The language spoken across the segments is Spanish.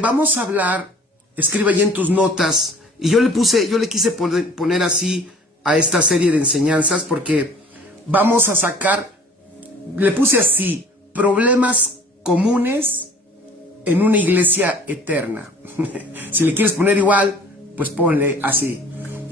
vamos a hablar, escribe ahí en tus notas, y yo le quise poner así a esta serie de enseñanzas, porque vamos a sacar, le puse así, problemas comunes en una iglesia eterna. Si le quieres poner igual, pues ponle así.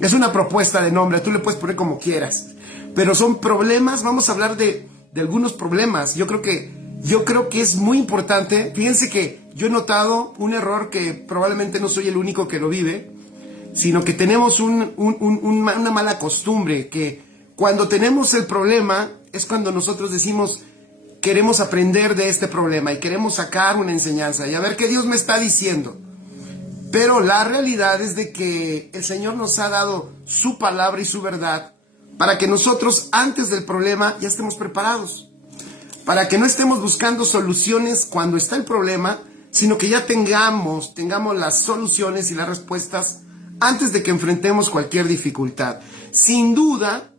Es una propuesta de nombre, tú le puedes poner como quieras, pero son problemas. Vamos a hablar de algunos problemas. Yo creo que es muy importante. Fíjense que yo he notado un error, que probablemente no soy el único que lo vive, sino que tenemos una mala costumbre, que cuando tenemos el problema es cuando nosotros decimos, queremos aprender de este problema y queremos sacar una enseñanza y a ver qué Dios me está diciendo. Pero la realidad es de que el Señor nos ha dado su palabra y su verdad para que nosotros antes del problema ya estemos preparados, para que no estemos buscando soluciones cuando está el problema, sino que ya tengamos las soluciones y las respuestas antes de que enfrentemos cualquier dificultad. Sin duda,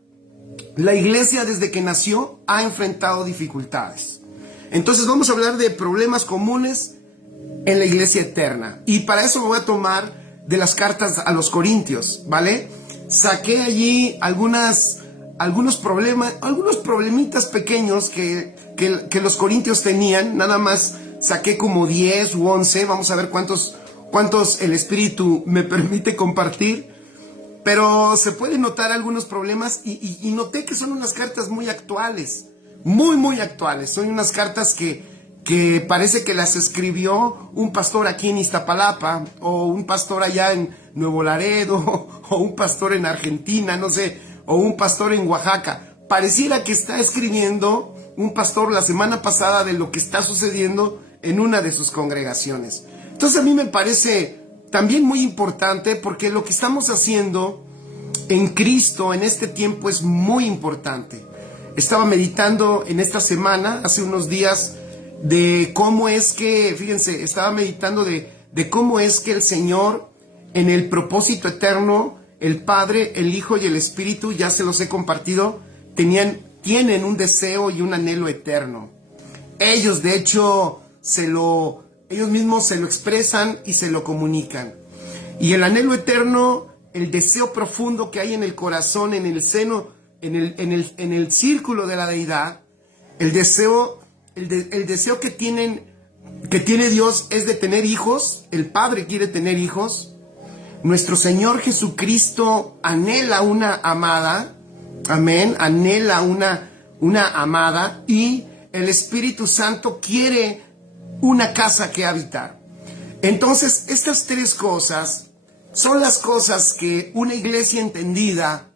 la iglesia desde que nació ha enfrentado dificultades. Entonces vamos a hablar de problemas comunes en la iglesia eterna. Y para eso me voy a tomar de las cartas a los Corintios, ¿vale? Saqué allí algunos problemas, algunos problemitas pequeños que los corintios tenían. Nada más saqué como 10 u 11. Vamos a ver cuántos el Espíritu me permite compartir. Pero se pueden notar algunos problemas y noté que son unas cartas muy actuales, muy actuales. Son unas cartas que parece que las escribió un pastor aquí en Iztapalapa, o un pastor allá en Nuevo Laredo, o un pastor en Argentina, no sé, o un pastor en Oaxaca. Pareciera que está escribiendo un pastor la semana pasada de lo que está sucediendo en una de sus congregaciones. Entonces a mí me parece también muy importante, porque lo que estamos haciendo en Cristo en este tiempo es muy importante. Estaba meditando en esta semana, hace unos días, de cómo es que, fíjense, estaba meditando de cómo es que el Señor, en el propósito eterno, el Padre, el Hijo y el Espíritu, ya se los he compartido, tienen un deseo y un anhelo eterno. Ellos, de hecho, ellos mismos se lo expresan y se lo comunican. Y el anhelo eterno, el deseo profundo que hay en el corazón, en el seno, en el círculo de la deidad, el deseo que tiene Dios es de tener hijos. El Padre quiere tener hijos. Nuestro Señor Jesucristo anhela una amada. Amén. Anhela una amada. Y el Espíritu Santo quiere una casa que habitar. Entonces, estas tres cosas son las cosas que una iglesia entendida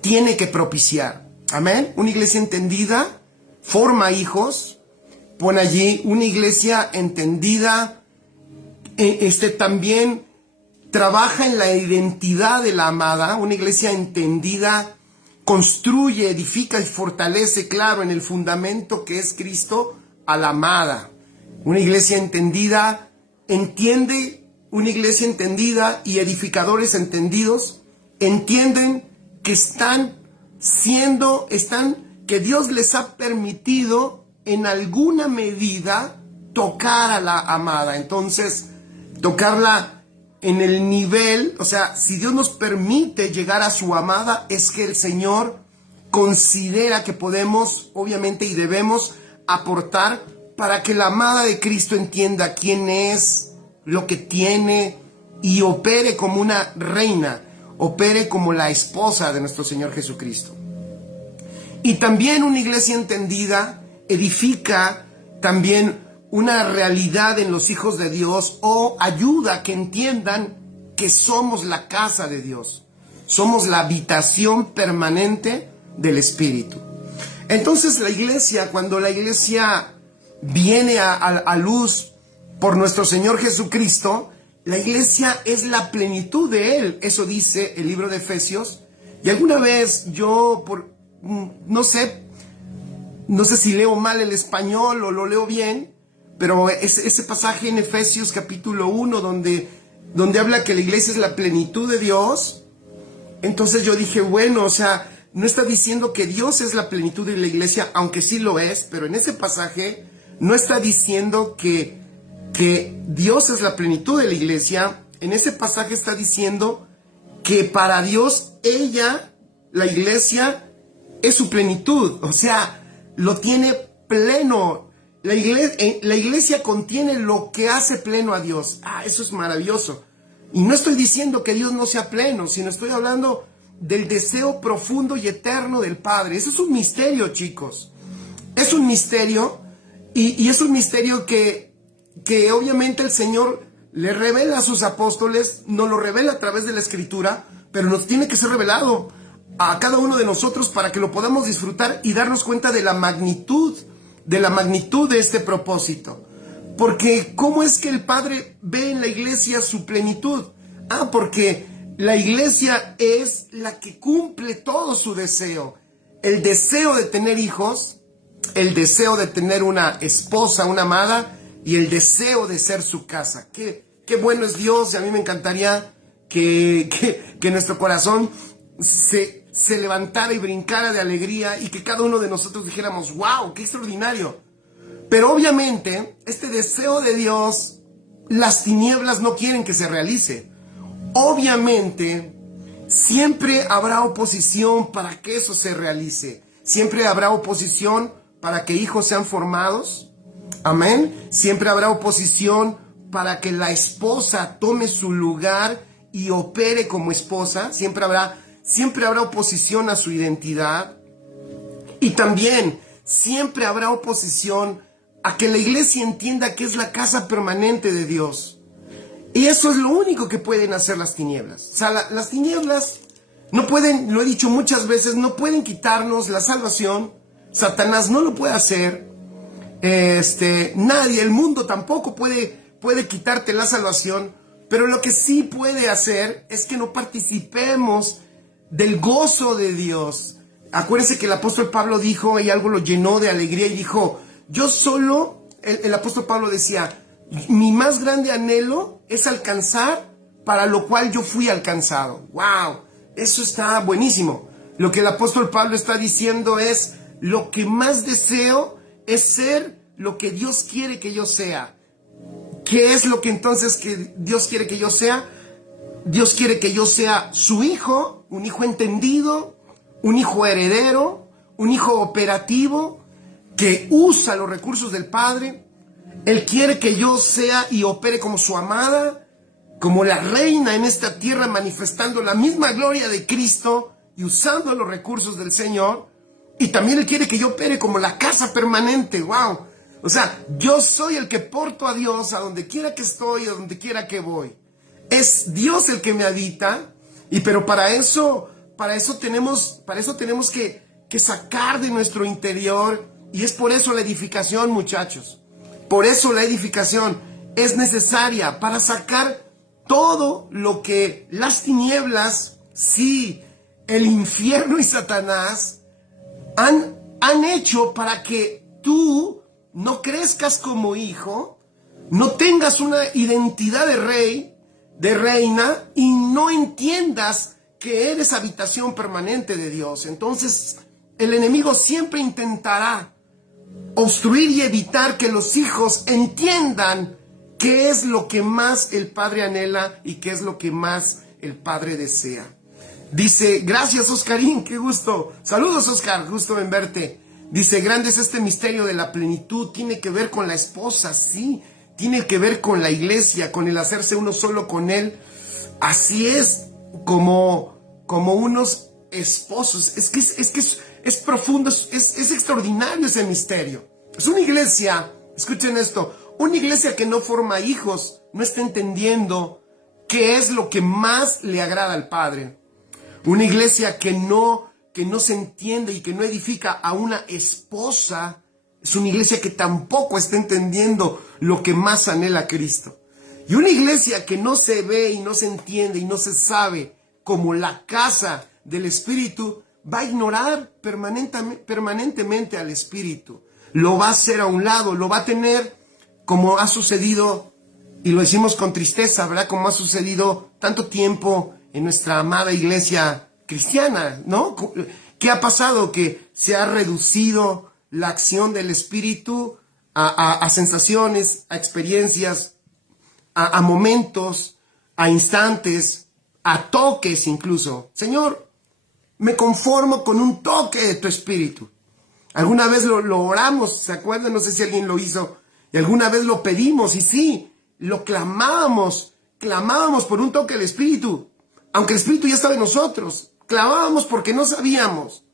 tiene que propiciar. Amén. Una iglesia entendida forma hijos. Pon allí, una iglesia entendida también trabaja en la identidad de la amada. Una iglesia entendida construye, edifica y fortalece, claro, en el fundamento que es Cristo, a la amada. Una iglesia entendida entiende, una iglesia entendida y edificadores entendidos entienden que que Dios les ha permitido en alguna medida tocar a la amada. Entonces, tocarla en el nivel, o sea, si Dios nos permite llegar a su amada, es que el Señor considera que podemos, obviamente, y debemos aportar para que la amada de Cristo entienda quién es, lo que tiene, y opere como una reina, opere como la esposa de nuestro Señor Jesucristo. Y también una iglesia entendida edifica también una realidad en los hijos de Dios, o ayuda a que entiendan que somos la casa de Dios. Somos la habitación permanente del Espíritu. Entonces la iglesia, cuando la iglesia viene a luz por nuestro Señor Jesucristo, la iglesia es la plenitud de Él. Eso dice el libro de Efesios. Y alguna vez yo, no sé si leo mal el español o lo leo bien, pero ese pasaje en Efesios capítulo 1 donde habla que la iglesia es la plenitud de Dios. Entonces yo dije, bueno, o sea, no está diciendo que Dios es la plenitud de la iglesia, aunque sí lo es, pero en ese pasaje no está diciendo que que Dios es la plenitud de la iglesia, en ese pasaje está diciendo que para Dios ella, la iglesia, es su plenitud. O sea, lo tiene pleno. La iglesia contiene lo que hace pleno a Dios. Eso es maravilloso. Y no estoy diciendo que Dios no sea pleno, sino estoy hablando del deseo profundo y eterno del Padre. Eso es un misterio, chicos. Es un misterio, y es un misterio que obviamente el Señor le revela a sus apóstoles, nos lo revela a través de la Escritura, pero nos tiene que ser revelado a cada uno de nosotros para que lo podamos disfrutar y darnos cuenta de la magnitud de este propósito. Porque ¿cómo es que el Padre ve en la iglesia su plenitud? Porque la iglesia es la que cumple todo su deseo. El deseo de tener hijos, el deseo de tener una esposa, una amada, y el deseo de ser su casa. Qué bueno es Dios, y a mí me encantaría que nuestro corazón se levantara y brincara de alegría, y que cada uno de nosotros dijéramos, wow, qué extraordinario. Pero obviamente, este deseo de Dios, las tinieblas no quieren que se realice. Obviamente, siempre habrá oposición para que eso se realice. Siempre habrá oposición para que hijos sean formados. Amén. Siempre habrá oposición para que la esposa tome su lugar y opere como esposa. Siempre habrá oposición a su identidad. Y también siempre habrá oposición a que la iglesia entienda que es la casa permanente de Dios. Y eso es lo único que pueden hacer las tinieblas. O sea, las tinieblas no pueden, lo he dicho muchas veces, no pueden quitarnos la salvación. Satanás no lo puede hacer. Nadie, el mundo tampoco puede quitarte la salvación. Pero lo que sí puede hacer es que no participemos del gozo de Dios. Acuérdense que el apóstol Pablo dijo, y algo lo llenó de alegría, y dijo, el apóstol Pablo decía, mi más grande anhelo es alcanzar para lo cual yo fui alcanzado. ¡Wow! Eso está buenísimo. Lo que el apóstol Pablo está diciendo es, lo que más deseo es ser lo que Dios quiere que yo sea. ¿Qué es lo que entonces que Dios quiere que yo sea? Dios quiere que yo sea su hijo, un hijo entendido, un hijo heredero, un hijo operativo, que usa los recursos del Padre. Él quiere que yo sea y opere como su amada, como la reina en esta tierra, manifestando la misma gloria de Cristo y usando los recursos del Señor. Y también Él quiere que yo opere como la casa permanente. ¡Wow! O sea, yo soy el que porto a Dios a donde quiera que estoy, a donde quiera que voy. Es Dios el que me habita, pero para eso tenemos que sacar de nuestro interior. Y es por eso la edificación, muchachos. Por eso la edificación es necesaria para sacar todo lo que las tinieblas, sí, el infierno y Satanás han hecho para que tú no crezcas como hijo, no tengas una identidad de rey, de reina, y no entiendas que eres habitación permanente de Dios. Entonces, el enemigo siempre intentará obstruir y evitar que los hijos entiendan qué es lo que más el Padre anhela y qué es lo que más el Padre desea. Dice, gracias Oscarín, qué gusto. Saludos Oscar, gusto en verte. Dice, grande es este misterio de la plenitud, tiene que ver con la esposa, sí, tiene que ver con la iglesia, con el hacerse uno solo con Él. Así es, como unos esposos. Es que es profundo, es extraordinario ese misterio. Es una iglesia, escuchen esto, una iglesia que no forma hijos, no está entendiendo qué es lo que más le agrada al Padre. Una iglesia que no se entiende y que no edifica a una esposa, es una iglesia que tampoco está entendiendo lo que más anhela a Cristo. Y una iglesia que no se ve y no se entiende y no se sabe como la casa del Espíritu, va a ignorar permanentemente al Espíritu. Lo va a hacer a un lado, lo va a tener como ha sucedido, y lo decimos con tristeza, ¿verdad? Como ha sucedido tanto tiempo en nuestra amada iglesia cristiana, ¿no? ¿Qué ha pasado? Que se ha reducido la acción del Espíritu a sensaciones, a experiencias, a momentos, a instantes, a toques incluso. Señor, me conformo con un toque de tu espíritu. Alguna vez lo oramos, ¿se acuerdan? No sé si alguien lo hizo. Y alguna vez lo pedimos y sí, lo clamábamos por un toque del espíritu. Aunque el espíritu ya estaba en nosotros, clamábamos porque no sabíamos.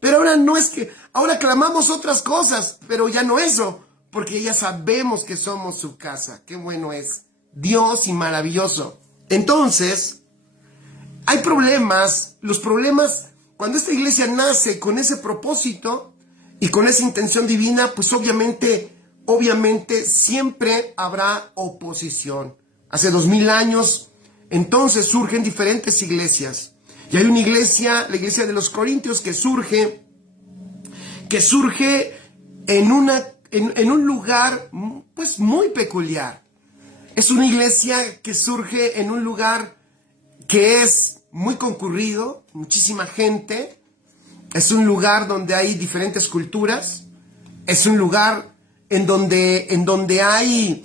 Pero ahora no es que, ahora clamamos otras cosas, pero ya no eso, porque ya sabemos que somos su casa. Qué bueno es Dios y maravilloso. Entonces, hay problemas, los problemas, cuando esta iglesia nace con ese propósito y con esa intención divina, pues obviamente siempre habrá oposición. Hace 2000 años, entonces surgen diferentes iglesias. Y hay una iglesia, la iglesia de los Corintios, que surge en un lugar pues muy peculiar. Es una iglesia que surge en un lugar que es muy concurrido, muchísima gente. Es un lugar donde hay diferentes culturas. Es un lugar en donde hay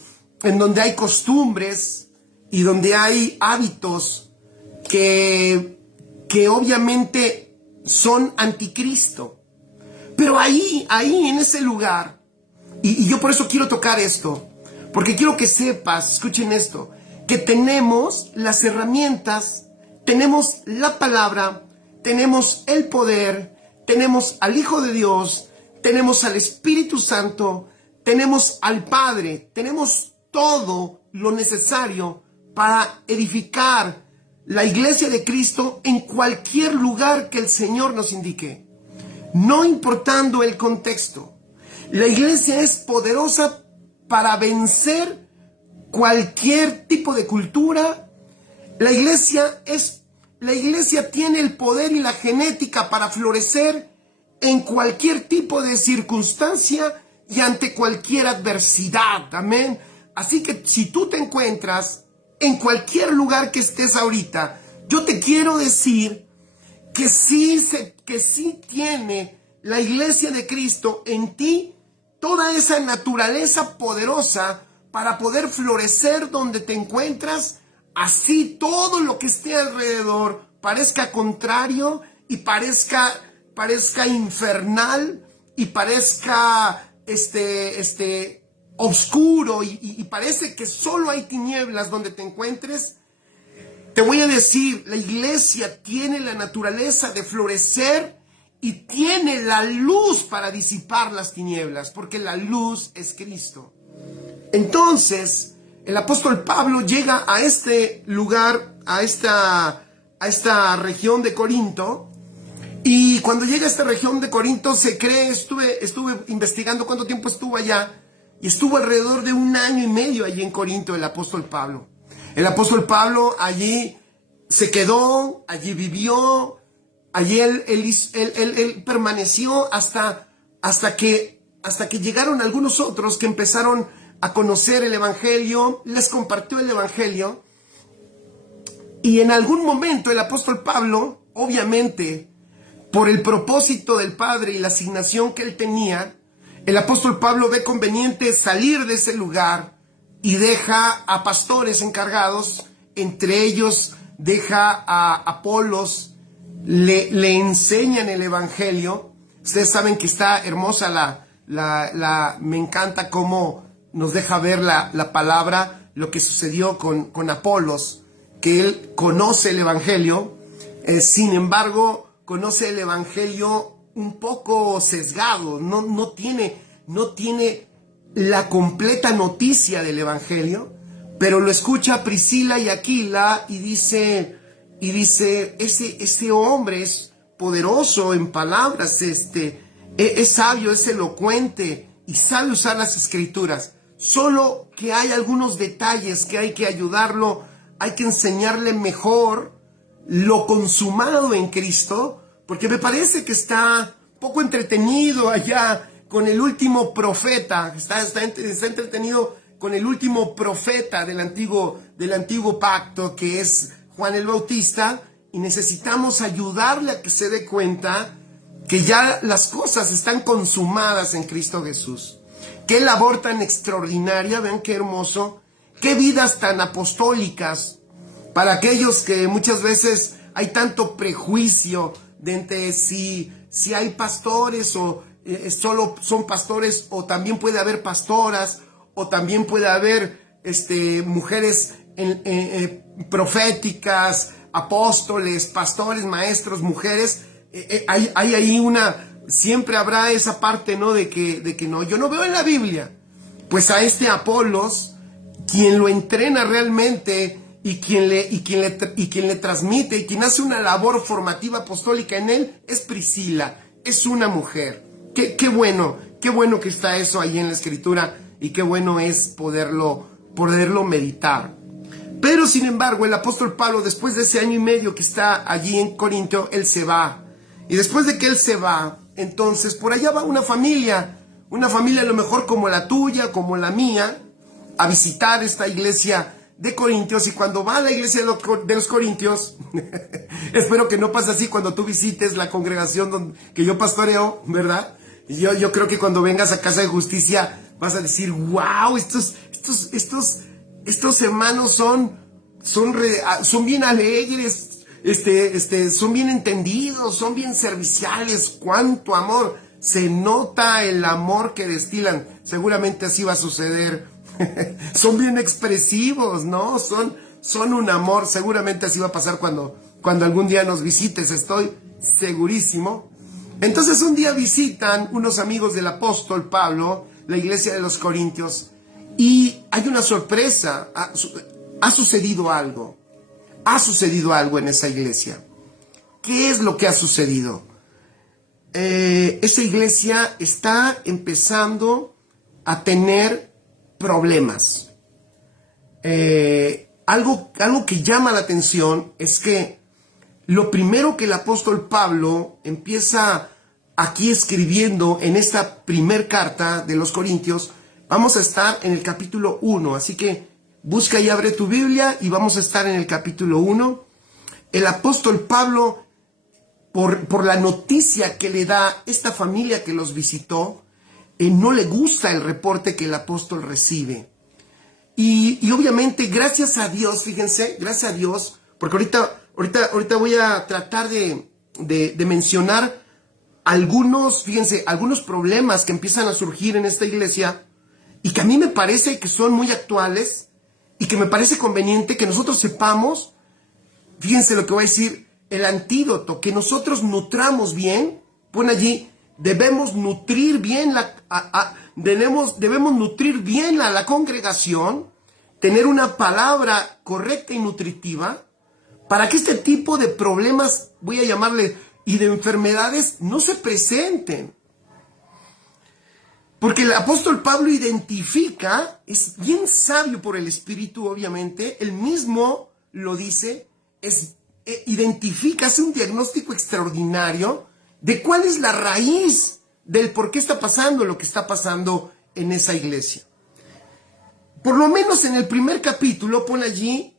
costumbres y donde hay hábitos que obviamente son anticristo. Pero ahí en ese lugar, y yo por eso quiero tocar esto, porque quiero que sepas, escuchen esto, que tenemos las herramientas, tenemos la palabra, tenemos el poder, tenemos al Hijo de Dios, tenemos al Espíritu Santo, tenemos al Padre, tenemos todo lo necesario para edificar la iglesia de Cristo en cualquier lugar que el Señor nos indique, no importando el contexto. La iglesia es poderosa para vencer cualquier tipo de cultura. La iglesia tiene el poder y la genética para florecer en cualquier tipo de circunstancia y ante cualquier adversidad. Amén. Así que si tú te encuentras en cualquier lugar que estés ahorita, yo te quiero decir que sí tiene la iglesia de Cristo en ti toda esa naturaleza poderosa para poder florecer donde te encuentras, así todo lo que esté alrededor parezca contrario y parezca infernal y parezca oscuro y parece que solo hay tinieblas donde te encuentres. Te voy a decir, la iglesia tiene la naturaleza de florecer y tiene la luz para disipar las tinieblas, porque la luz es Cristo. Entonces, el apóstol Pablo llega a este lugar, a esta región de Corinto, y cuando llega a esta región de Corinto se cree, estuve investigando cuánto tiempo estuvo allá, y estuvo alrededor de 1 año y medio allí en Corinto el apóstol Pablo. El apóstol Pablo allí se quedó, allí vivió, allí él permaneció hasta que llegaron algunos otros que empezaron a conocer el evangelio, les compartió el evangelio, y en algún momento el apóstol Pablo, obviamente, por el propósito del Padre y la asignación que él tenía, el apóstol Pablo ve conveniente salir de ese lugar y deja a pastores encargados, entre ellos deja a Apolos, le enseñan el evangelio. Ustedes saben que está hermosa me encanta cómo nos deja ver la palabra, lo que sucedió con Apolos, que él conoce el evangelio, sin embargo, conoce el evangelio un poco sesgado, no tiene la completa noticia del evangelio, pero lo escucha Priscila y Aquila y dice, ese hombre es poderoso en palabras, es sabio, es elocuente y sabe usar las escrituras, solo que hay algunos detalles que hay que ayudarlo, hay que enseñarle mejor lo consumado en Cristo, porque me parece que está poco entretenido allá con el último profeta, está entretenido con el último profeta del antiguo pacto, que es Juan el Bautista, y necesitamos ayudarle a que se dé cuenta que ya las cosas están consumadas en Cristo Jesús. Qué labor tan extraordinaria, vean qué hermoso, qué vidas tan apostólicas, para aquellos que muchas veces hay tanto prejuicio de entre si hay pastores o solo son pastores, o también puede haber pastoras, o también puede haber mujeres proféticas, apóstoles, pastores, maestros, mujeres. Hay ahí siempre habrá esa parte, ¿no? De que no, yo no veo en la Biblia, pues a Apolos, quien lo entrena realmente y quien le transmite y quien hace una labor formativa apostólica en él es Priscila, es una mujer. Qué bueno que está eso ahí en la Escritura y qué bueno es poderlo meditar. Pero sin embargo, el apóstol Pablo, después de ese año y medio que está allí en Corinto, él se va. Y después de que él se va, entonces por allá va una familia a lo mejor como la tuya, como la mía, a visitar esta iglesia de Corintios. Y cuando va a la iglesia de los Corintios, espero que no pase así cuando tú visites la congregación que yo pastoreo, ¿verdad? Y yo creo que cuando vengas a Casa de Justicia vas a decir, wow, estos hermanos son bien alegres, son bien entendidos, son bien serviciales, cuánto amor, se nota el amor que destilan. Seguramente así va a suceder. Son bien expresivos, ¿no? Son un amor. Seguramente así va a pasar cuando algún día nos visites, estoy segurísimo. Entonces un día visitan unos amigos del apóstol Pablo la iglesia de los Corintios y hay una sorpresa. Ha sucedido algo. Ha sucedido algo en esa iglesia. ¿Qué es lo que ha sucedido? Esa iglesia está empezando a tener problemas. Algo que llama la atención es que lo primero que el apóstol Pablo empieza aquí escribiendo en esta primer carta de los Corintios, vamos a estar en el capítulo 1, así que busca y abre tu Biblia y vamos a estar en el capítulo 1. El apóstol Pablo, por la noticia que le da esta familia que los visitó, no le gusta el reporte que el apóstol recibe. Y obviamente, gracias a Dios, fíjense, gracias a Dios, porque ahorita voy a tratar de mencionar algunos problemas que empiezan a surgir en esta iglesia y que a mí me parece que son muy actuales y que me parece conveniente que nosotros sepamos, fíjense lo que voy a decir, el antídoto, que nosotros nutramos bien, pon allí, debemos nutrir bien debemos nutrir bien a la congregación, tener una palabra correcta y nutritiva, para que este tipo de problemas, voy a llamarle, y de enfermedades no se presenten. Porque el apóstol Pablo identifica, es bien sabio por el Espíritu, obviamente, él mismo lo dice, identifica, hace un diagnóstico extraordinario de cuál es la raíz del por qué está pasando lo que está pasando en esa iglesia. Por lo menos en el primer capítulo, pone allí,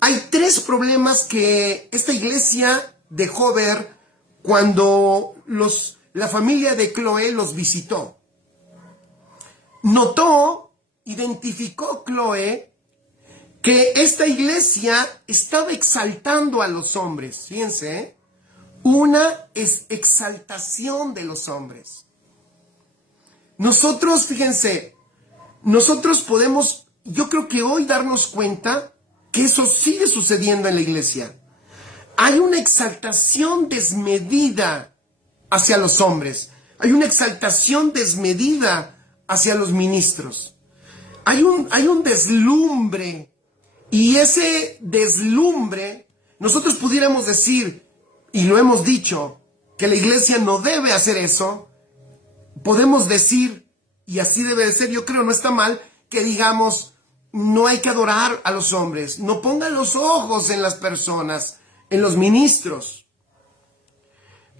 hay 3 problemas que esta iglesia dejó ver cuando la familia de Cloé los visitó. Identificó Cloé que esta iglesia estaba exaltando a los hombres. Fíjense, una es exaltación de los hombres. Nosotros, fíjense, nosotros podemos, yo creo que hoy darnos cuenta que eso sigue sucediendo en la iglesia. Hay una exaltación desmedida hacia los hombres. Hay una exaltación desmedida hacia los ministros. Hay un deslumbre. Y ese deslumbre, nosotros pudiéramos decir, y lo hemos dicho, que la iglesia no debe hacer eso. Podemos decir, y así debe de ser, yo creo no está mal, que digamos, no hay que adorar a los hombres. No pongan los ojos en las personas, en los ministros.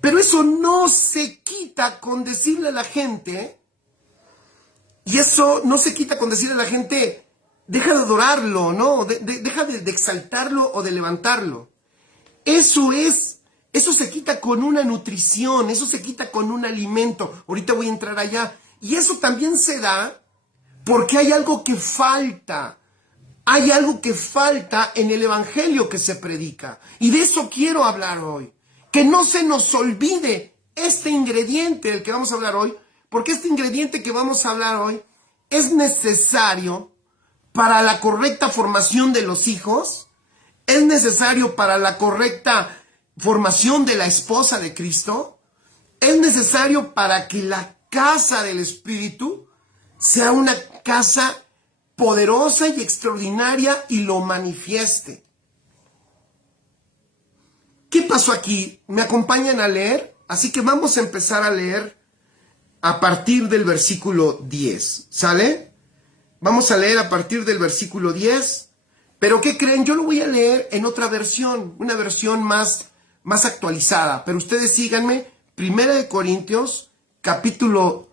Pero eso no se quita con decirle a la gente, y eso no se quita con decirle a la gente, deja de adorarlo, ¿no? Deja de exaltarlo o de levantarlo. Eso se quita con una nutrición, eso se quita con un alimento. Ahorita voy a entrar allá. Y eso también se da Porque hay algo que falta. Hay algo que falta en el evangelio que se predica. Y de eso quiero hablar hoy. Que no se nos olvide este ingrediente del que vamos a hablar hoy, porque este ingrediente que vamos a hablar hoy es necesario para la correcta formación de los hijos, es necesario para la correcta formación de la esposa de Cristo, es necesario para que la casa del Espíritu sea una casa poderosa y extraordinaria y lo manifieste. ¿Qué pasó aquí? ¿Me acompañan a leer? Así que vamos a empezar a leer a partir del versículo 10. ¿Sale? Vamos a leer a partir del versículo 10. Pero ¿qué creen? Yo lo voy a leer en otra versión, una versión más actualizada. Pero ustedes síganme. 1 Corintios, capítulo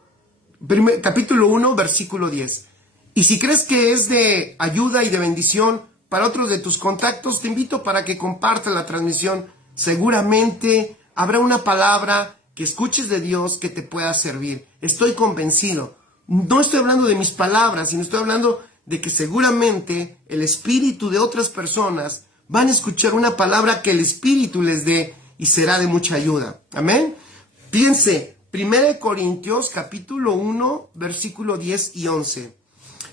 1, versículo 10. Y si crees que es de ayuda y de bendición para otros de tus contactos, te invito para que compartas la transmisión. Seguramente habrá una palabra que escuches de Dios que te pueda servir. Estoy convencido. No estoy hablando de mis palabras, sino estoy hablando de que seguramente el espíritu de otras personas van a escuchar una palabra que el espíritu les dé y será de mucha ayuda. Amén. Piense, 1 Corintios capítulo 1, versículo 10 y 11.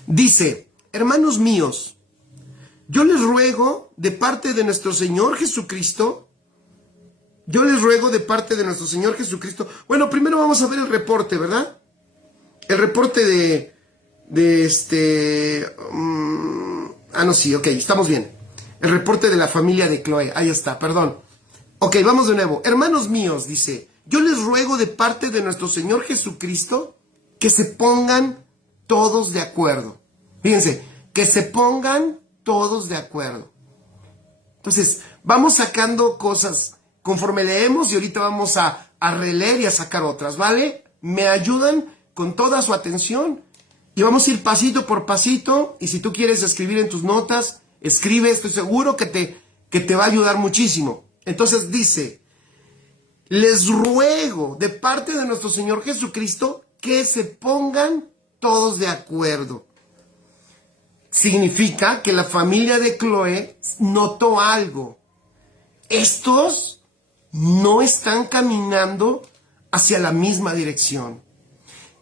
Dice, hermanos míos, yo les ruego de parte de nuestro Señor Jesucristo. Bueno, primero vamos a ver el reporte, ¿verdad? El reporte estamos bien. El reporte de la familia de Chloe, ahí está, perdón. Ok, vamos de nuevo. Hermanos míos, dice, yo les ruego de parte de nuestro Señor Jesucristo que se pongan todos de acuerdo. Fíjense, que se pongan todos de acuerdo. Entonces, vamos sacando cosas conforme leemos y ahorita vamos a releer y a sacar otras, ¿vale? Me ayudan con toda su atención y vamos a ir pasito por pasito. Y si tú quieres escribir en tus notas, escribe, estoy seguro que te va a ayudar muchísimo. Entonces dice, les ruego de parte de nuestro Señor Jesucristo que se pongan todos de acuerdo. Significa que la familia de Chloe notó algo. Estos no están caminando hacia la misma dirección.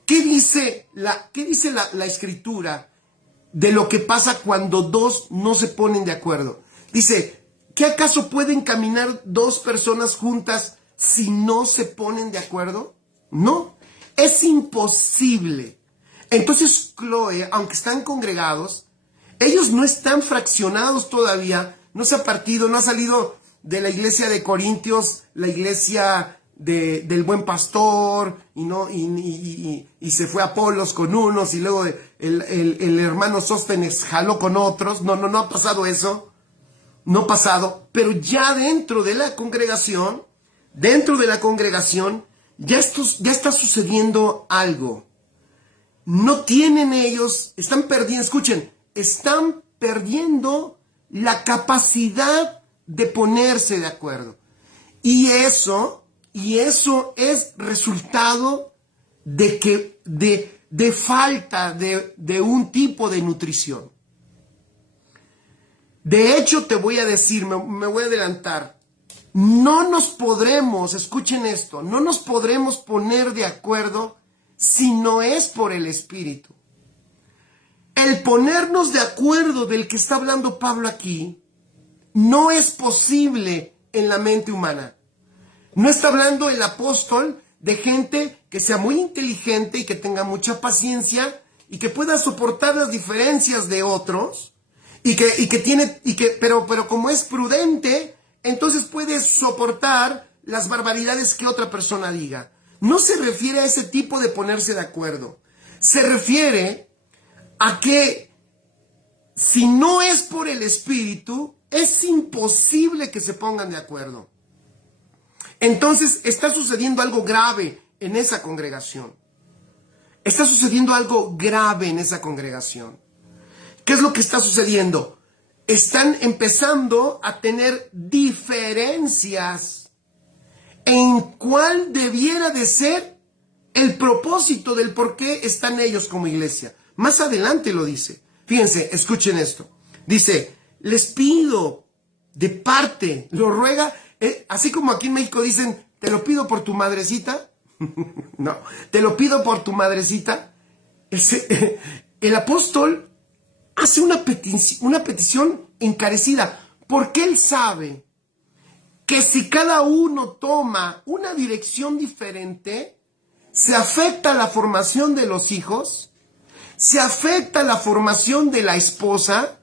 ¿Qué dice la escritura de lo que pasa cuando dos no se ponen de acuerdo? Dice, ¿qué acaso pueden caminar dos personas juntas si no se ponen de acuerdo? No, es imposible. Entonces Chloe, aunque están congregados, ellos no están fraccionados todavía, no se ha partido, no ha salido de la iglesia de Corintios, la iglesia del buen pastor, y se fue Apolos con unos, y luego el hermano Sóstenes jaló con otros. No ha pasado eso, no ha pasado, pero ya dentro de la congregación, ya está sucediendo algo. No tienen ellos, están perdiendo, escuchen, están perdiendo la capacidad de ponerse de acuerdo. Y eso es resultado de falta de un tipo de nutrición. De hecho, te voy a decir, me voy a adelantar, no nos podremos, escuchen esto, no nos podremos poner de acuerdo si no es por el Espíritu. El ponernos de acuerdo del que está hablando Pablo aquí no es posible en la mente humana. No está hablando el apóstol de gente que sea muy inteligente y que tenga mucha paciencia y que pueda soportar las diferencias de otros pero como es prudente, entonces puede soportar las barbaridades que otra persona diga. No se refiere a ese tipo de ponerse de acuerdo. Se refiere a que si no es por el Espíritu, es imposible que se pongan de acuerdo. Entonces está sucediendo algo grave en esa congregación. Está sucediendo algo grave en esa congregación. ¿Qué es lo que está sucediendo? Están empezando a tener diferencias en cuál debiera de ser el propósito del por qué están ellos como iglesia. Más adelante lo dice. Fíjense, escuchen esto. Dice, les pido de parte, lo ruega, así como aquí en México dicen, te lo pido por tu madrecita. No, te lo pido por tu madrecita. El apóstol hace una petición encarecida, porque él sabe que si cada uno toma una dirección diferente, se afecta la formación de los hijos, se afecta la formación de la esposa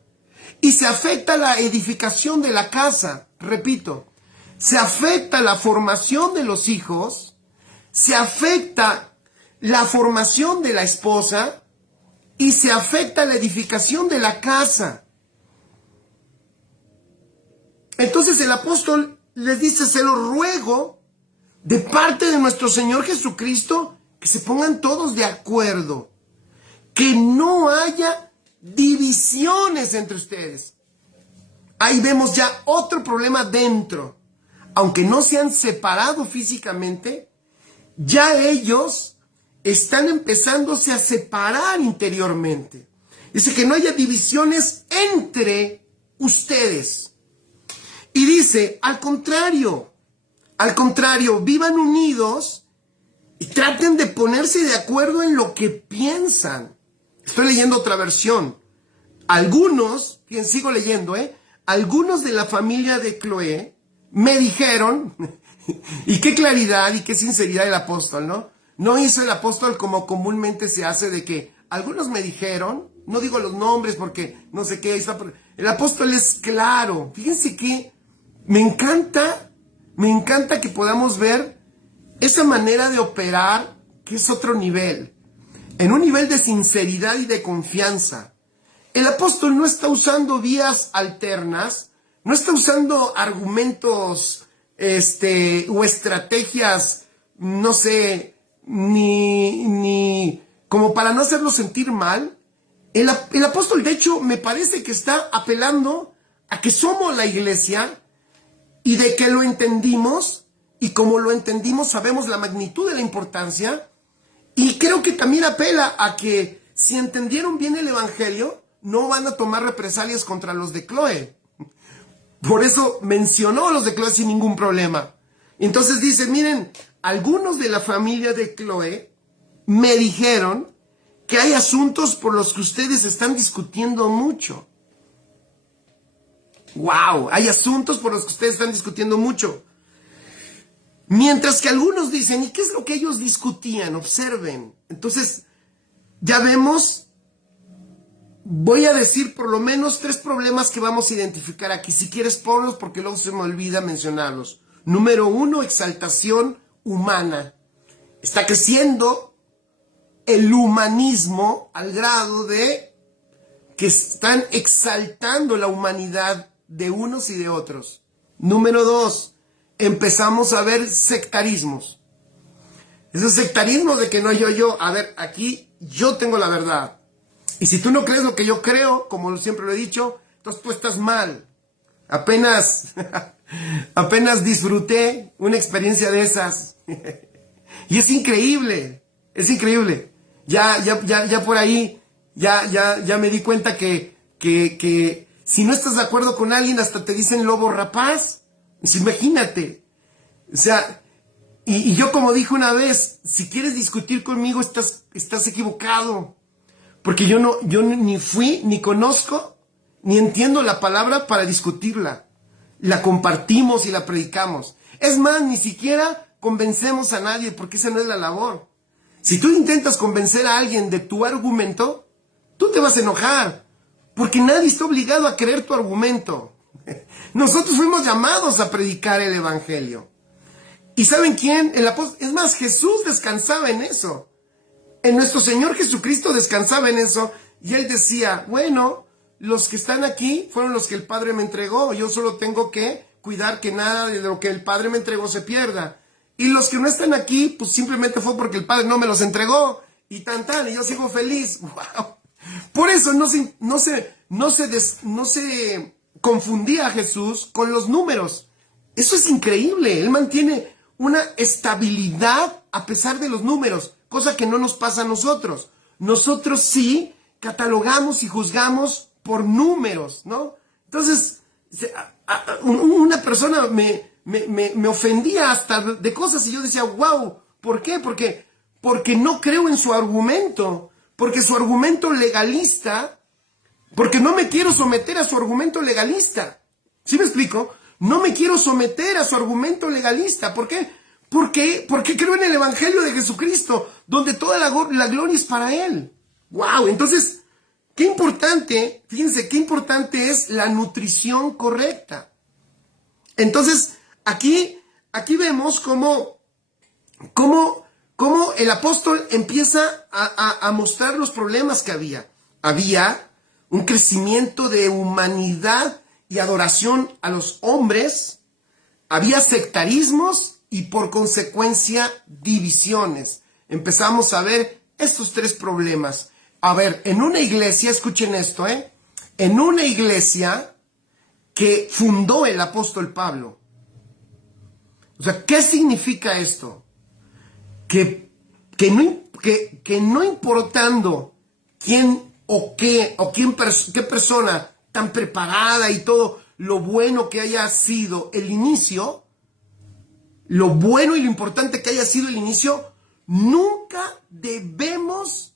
y se afecta la edificación de la casa. Repito, se afecta la formación de los hijos, se afecta la formación de la esposa y se afecta la edificación de la casa. Entonces el apóstol les dice, se lo ruego de parte de nuestro Señor Jesucristo, que se pongan todos de acuerdo, que no haya divisiones entre ustedes. Ahí vemos ya otro problema dentro. Aunque no se han separado físicamente, ya ellos están empezándose a separar interiormente. Dice que no haya divisiones entre ustedes. Y dice, al contrario, vivan unidos y traten de ponerse de acuerdo en lo que piensan. Estoy leyendo otra versión. Algunos, sigo leyendo, algunos de la familia de Cloé me dijeron, y qué claridad y qué sinceridad del apóstol, ¿no? No hizo el apóstol como comúnmente se hace de que algunos me dijeron, no digo los nombres porque no sé qué, el apóstol es claro. Fíjense que me encanta que podamos ver esa manera de operar, que es otro nivel, en un nivel de sinceridad y de confianza. El apóstol no está usando vías alternas, no está usando argumentos o estrategias, no sé, ni como para no hacerlo sentir mal. El apóstol, de hecho, me parece que está apelando a que somos la iglesia y de que lo entendimos, y como lo entendimos sabemos la magnitud de la importancia, y creo que también apela a que si entendieron bien el evangelio, no van a tomar represalias contra los de Cloé. Por eso mencionó a los de Cloé sin ningún problema. Entonces dice, miren, algunos de la familia de Cloé me dijeron que hay asuntos por los que ustedes están discutiendo mucho. ¡Wow! Hay asuntos por los que ustedes están discutiendo mucho. Mientras que algunos dicen, ¿y qué es lo que ellos discutían? Observen. Entonces, ya vemos, voy a decir por lo menos 3 problemas que vamos a identificar aquí. Si quieres ponlos porque luego se me olvida mencionarlos. Número 1, exaltación humana. Está creciendo el humanismo al grado de que están exaltando la humanidad de unos y de otros. Número 2, empezamos a ver sectarismos. Esos sectarismos de que no yo. A ver, aquí yo tengo la verdad. Y si tú no crees lo que yo creo, como siempre lo he dicho, entonces tú estás mal. Apenas disfruté una experiencia de esas. Y es increíble. Ya por ahí, ya me di cuenta que si no estás de acuerdo con alguien, hasta te dicen lobo rapaz. Pues imagínate. O sea, y yo como dije una vez, si quieres discutir conmigo, estás equivocado. Porque yo ni fui, ni conozco, ni entiendo la palabra para discutirla. La compartimos y la predicamos. Es más, ni siquiera convencemos a nadie, porque esa no es la labor. Si tú intentas convencer a alguien de tu argumento, tú te vas a enojar, porque nadie está obligado a creer tu argumento. Nosotros fuimos llamados a predicar el evangelio. ¿Y saben quién? El apóstol, es más, Jesús descansaba en eso. En nuestro Señor Jesucristo descansaba en eso. Y Él decía, bueno, los que están aquí fueron los que el Padre me entregó. Yo solo tengo que cuidar que nada de lo que el Padre me entregó se pierda. Y los que no están aquí, pues simplemente fue porque el Padre no me los entregó. Y y yo sigo feliz. ¡Wow! Por eso no se confundía a Jesús con los números. Eso es increíble. Él mantiene una estabilidad a pesar de los números, cosa que no nos pasa a nosotros. Nosotros sí catalogamos y juzgamos por números, ¿no? Entonces, una persona me ofendía hasta de cosas y yo decía, wow, ¿por qué? Porque no creo en su argumento, porque su argumento legalista, porque no me quiero someter a su argumento legalista. ¿Sí me explico? No me quiero someter a su argumento legalista. ¿Por qué? Porque creo en el Evangelio de Jesucristo, donde toda la gloria es para Él. ¡Wow! Entonces, qué importante, fíjense, qué importante es la nutrición correcta. Entonces, aquí vemos cómo el apóstol empieza a mostrar los problemas que había. Había un crecimiento de humanidad y adoración a los hombres, había sectarismos y por consecuencia divisiones. Empezamos a ver estos tres problemas. A ver, en una iglesia, escuchen esto, en una iglesia que fundó el apóstol Pablo. O sea, ¿qué significa esto? Que no importando quién o qué persona tan preparada y todo lo bueno que haya sido el inicio, lo bueno y lo importante que haya sido el inicio, nunca debemos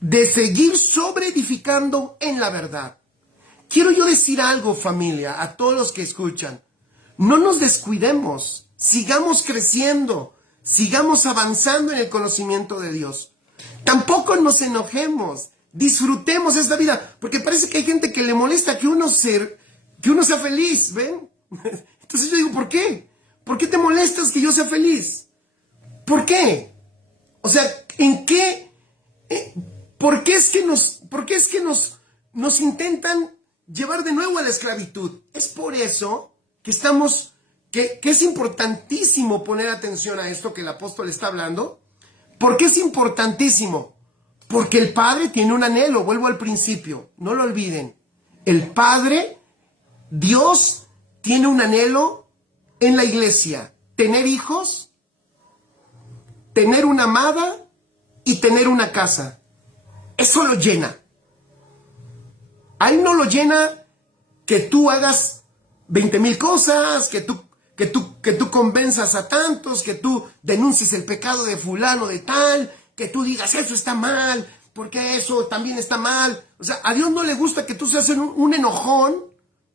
de seguir sobreedificando en la verdad. Quiero yo decir algo, familia, a todos los que escuchan. No nos descuidemos, sigamos creciendo, sigamos avanzando en el conocimiento de Dios. Tampoco nos enojemos, disfrutemos esta vida, porque parece que hay gente que le molesta que uno sea feliz, ¿ven? Entonces yo digo, ¿por qué? ¿Por qué te molestas que yo sea feliz? ¿Por qué? O sea, ¿en qué? ¿Por qué es que nos intentan llevar de nuevo a la esclavitud? Es por eso que que es importantísimo poner atención a esto que el apóstol está hablando. ¿Por qué es importantísimo? Porque el Padre tiene un anhelo, vuelvo al principio, no lo olviden. El Padre, Dios, tiene un anhelo en la iglesia. Tener hijos, tener una amada y tener una casa. Eso lo llena. A él no lo llena que tú hagas 20,000 cosas, que tú convenzas a tantos, que tú denuncies el pecado de fulano de tal, que tú digas eso está mal, porque eso también está mal. O sea, a Dios no le gusta que tú seas un enojón,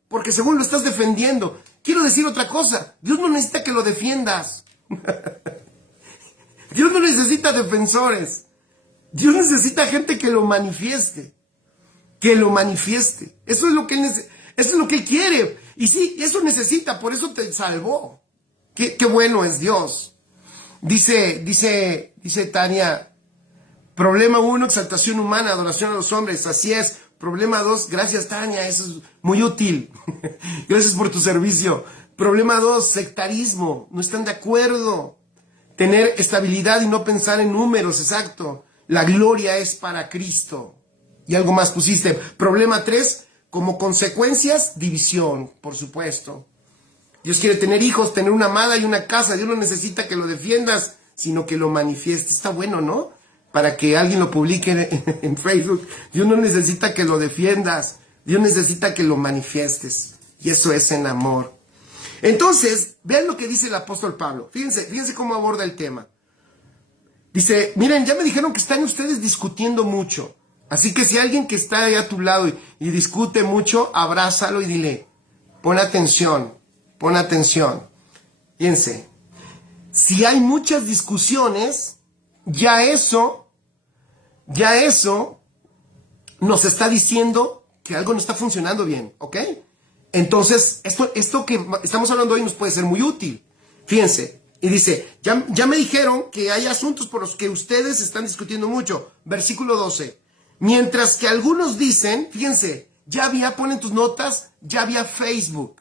porque según lo estás defendiendo. Quiero decir otra cosa, Dios no necesita que lo defiendas. Dios no necesita defensores. Dios necesita gente que lo manifieste. Que lo manifieste. Eso es lo que Él quiere. Y sí, eso necesita, por eso te salvó. Qué bueno es Dios. Dice Tania, problema 1, exaltación humana, adoración a los hombres. Así es. Problema 2, gracias Tania, eso es muy útil. Gracias por tu servicio. Problema 2, sectarismo. No están de acuerdo. Tener estabilidad y no pensar en números, exacto. La gloria es para Cristo. Y algo más pusiste. Problema 3, como consecuencias, división, por supuesto. Dios quiere tener hijos, tener una amada y una casa. Dios no necesita que lo defiendas, sino que lo manifiestes. Está bueno, ¿no? Para que alguien lo publique en Facebook. Dios no necesita que lo defiendas. Dios necesita que lo manifiestes. Y eso es en amor. Entonces, vean lo que dice el apóstol Pablo. Fíjense cómo aborda el tema. Dice, miren, ya me dijeron que están ustedes discutiendo mucho. Así que si alguien que está ahí a tu lado y discute mucho, abrázalo y dile, pon atención. Fíjense, si hay muchas discusiones, ya eso nos está diciendo que algo no está funcionando bien, ¿ok? Entonces, esto que estamos hablando hoy nos puede ser muy útil. Fíjense, y dice, ya me dijeron que hay asuntos por los que ustedes están discutiendo mucho. Versículo 12. Mientras que algunos dicen, fíjense, ponen tus notas, ya había Facebook.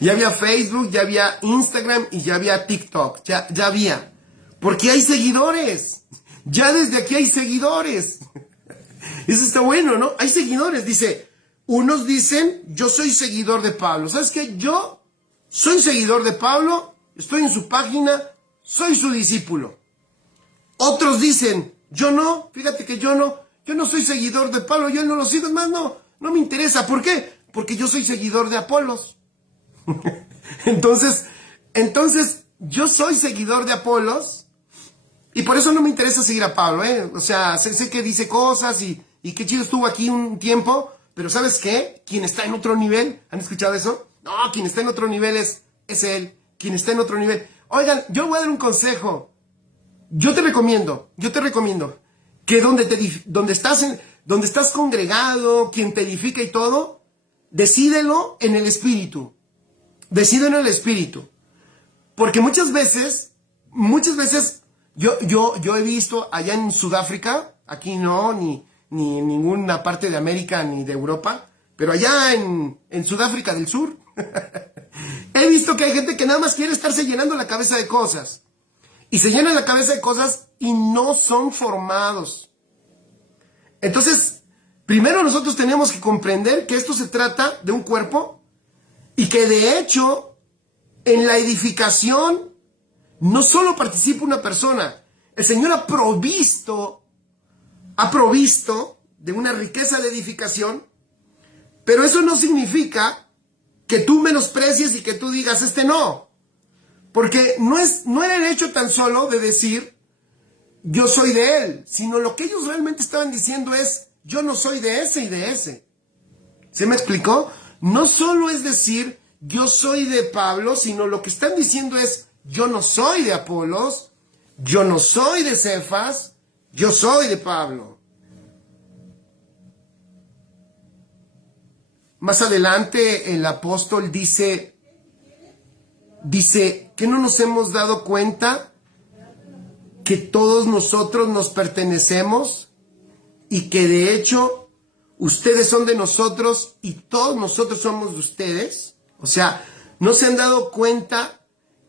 Ya había Facebook, ya había Instagram y ya había TikTok. Ya había. Porque hay seguidores. Ya desde aquí hay seguidores. Eso está bueno, ¿no? Hay seguidores. Dice, unos dicen, yo soy seguidor de Pablo. ¿Sabes qué? Yo soy seguidor de Pablo, estoy en su página, soy su discípulo. Otros dicen, yo no, fíjate que yo no. yo no soy seguidor de Pablo, yo no lo sigo, es más, no me interesa. ¿Por qué? Porque yo soy seguidor de Apolos. Entonces, yo soy seguidor de Apolos y por eso no me interesa seguir a Pablo, ¿eh? O sea, sé que dice cosas y qué chido estuvo aquí un tiempo, pero ¿sabes qué? Quien está en otro nivel, ¿han escuchado eso? No, quien está en otro nivel es él, quien está en otro nivel. Oigan, yo voy a dar un consejo. Yo te recomiendo que donde estás congregado, quien te edifica y todo, decídelo en el espíritu. Decídelo en el espíritu. Porque muchas veces, yo he visto allá en Sudáfrica, aquí no, ni en ninguna parte de América ni de Europa, pero allá en Sudáfrica del Sur, he visto que hay gente que nada más quiere estarse llenando la cabeza de cosas. Y se llenan la cabeza de cosas y no son formados. Entonces, primero nosotros tenemos que comprender que esto se trata de un cuerpo y que de hecho, en la edificación, no solo participa una persona. El Señor ha provisto de una riqueza de edificación, pero eso no significa que tú menosprecies y que tú digas, no. Porque no era el hecho tan solo de decir, yo soy de él, sino lo que ellos realmente estaban diciendo es, yo no soy de ese y de ese. ¿Se me explicó? No solo es decir, yo soy de Pablo, sino lo que están diciendo es, yo no soy de Apolos, yo no soy de Cefas, yo soy de Pablo. Más adelante el apóstol dice que no nos hemos dado cuenta que todos nosotros nos pertenecemos y que de hecho ustedes son de nosotros y todos nosotros somos de ustedes. O sea, no se han dado cuenta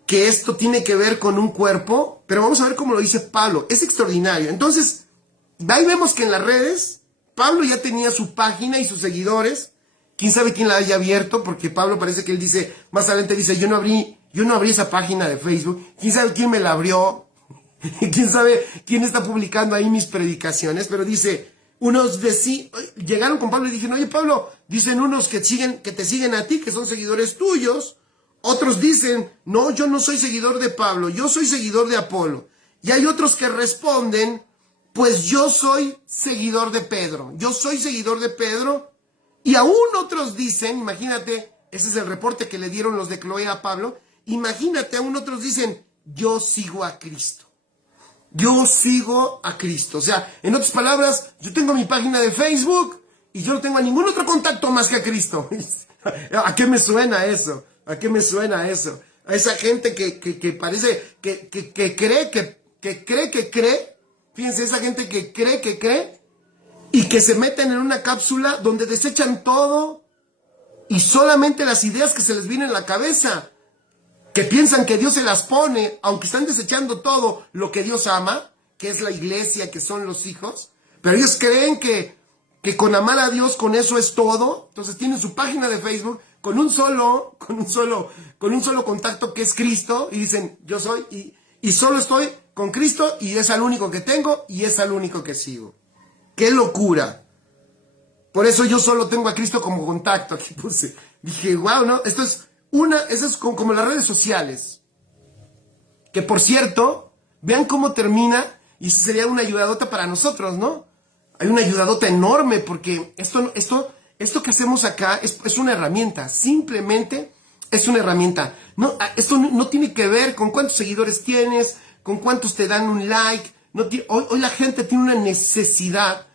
que esto tiene que ver con un cuerpo, pero vamos a ver cómo lo dice Pablo. Es extraordinario. Entonces, ahí vemos que en las redes, Pablo ya tenía su página y sus seguidores. ¿Quién sabe quién la haya abierto? Porque Pablo parece que él dice, más adelante dice, yo no abrí esa página de Facebook. ¿Quién sabe quién me la abrió? ¿Quién sabe quién está publicando ahí mis predicaciones? Pero dice, llegaron con Pablo y dijeron, oye Pablo, dicen unos que te siguen a ti, que son seguidores tuyos. Otros dicen, no, yo no soy seguidor de Pablo, yo soy seguidor de Apolo. Y hay otros que responden, pues yo soy seguidor de Pedro, yo soy seguidor de Pedro. Y aún otros dicen, imagínate, ese es el reporte que le dieron los de Cloé a Pablo, imagínate, aún otros dicen, yo sigo a Cristo. Yo sigo a Cristo. O sea, en otras palabras, yo tengo mi página de Facebook y yo no tengo a ningún otro contacto más que a Cristo. ¿A qué me suena eso? ¿A qué me suena eso? A esa gente que parece, que cree, fíjense, esa gente que cree, y que se meten en una cápsula donde desechan todo y solamente las ideas que se les vienen a la cabeza, que piensan que Dios se las pone, aunque están desechando todo lo que Dios ama, que es la iglesia, que son los hijos, pero ellos creen que con amar a Dios, con eso es todo. Entonces tienen su página de Facebook con un solo contacto, que es Cristo, y dicen, yo soy, y solo estoy con Cristo, y es al único que tengo, y es al único que sigo. ¡Qué locura! Por eso yo solo tengo a Cristo como contacto. Aquí puse. Dije, wow, ¿no? Eso es como las redes sociales. Que por cierto, vean cómo termina, y eso sería una ayudadota para nosotros, ¿no? Hay una ayudadota enorme, porque esto que hacemos acá es una herramienta. Simplemente es una herramienta. No, esto no tiene que ver con cuántos seguidores tienes, con cuántos te dan un like. Hoy la gente tiene una necesidad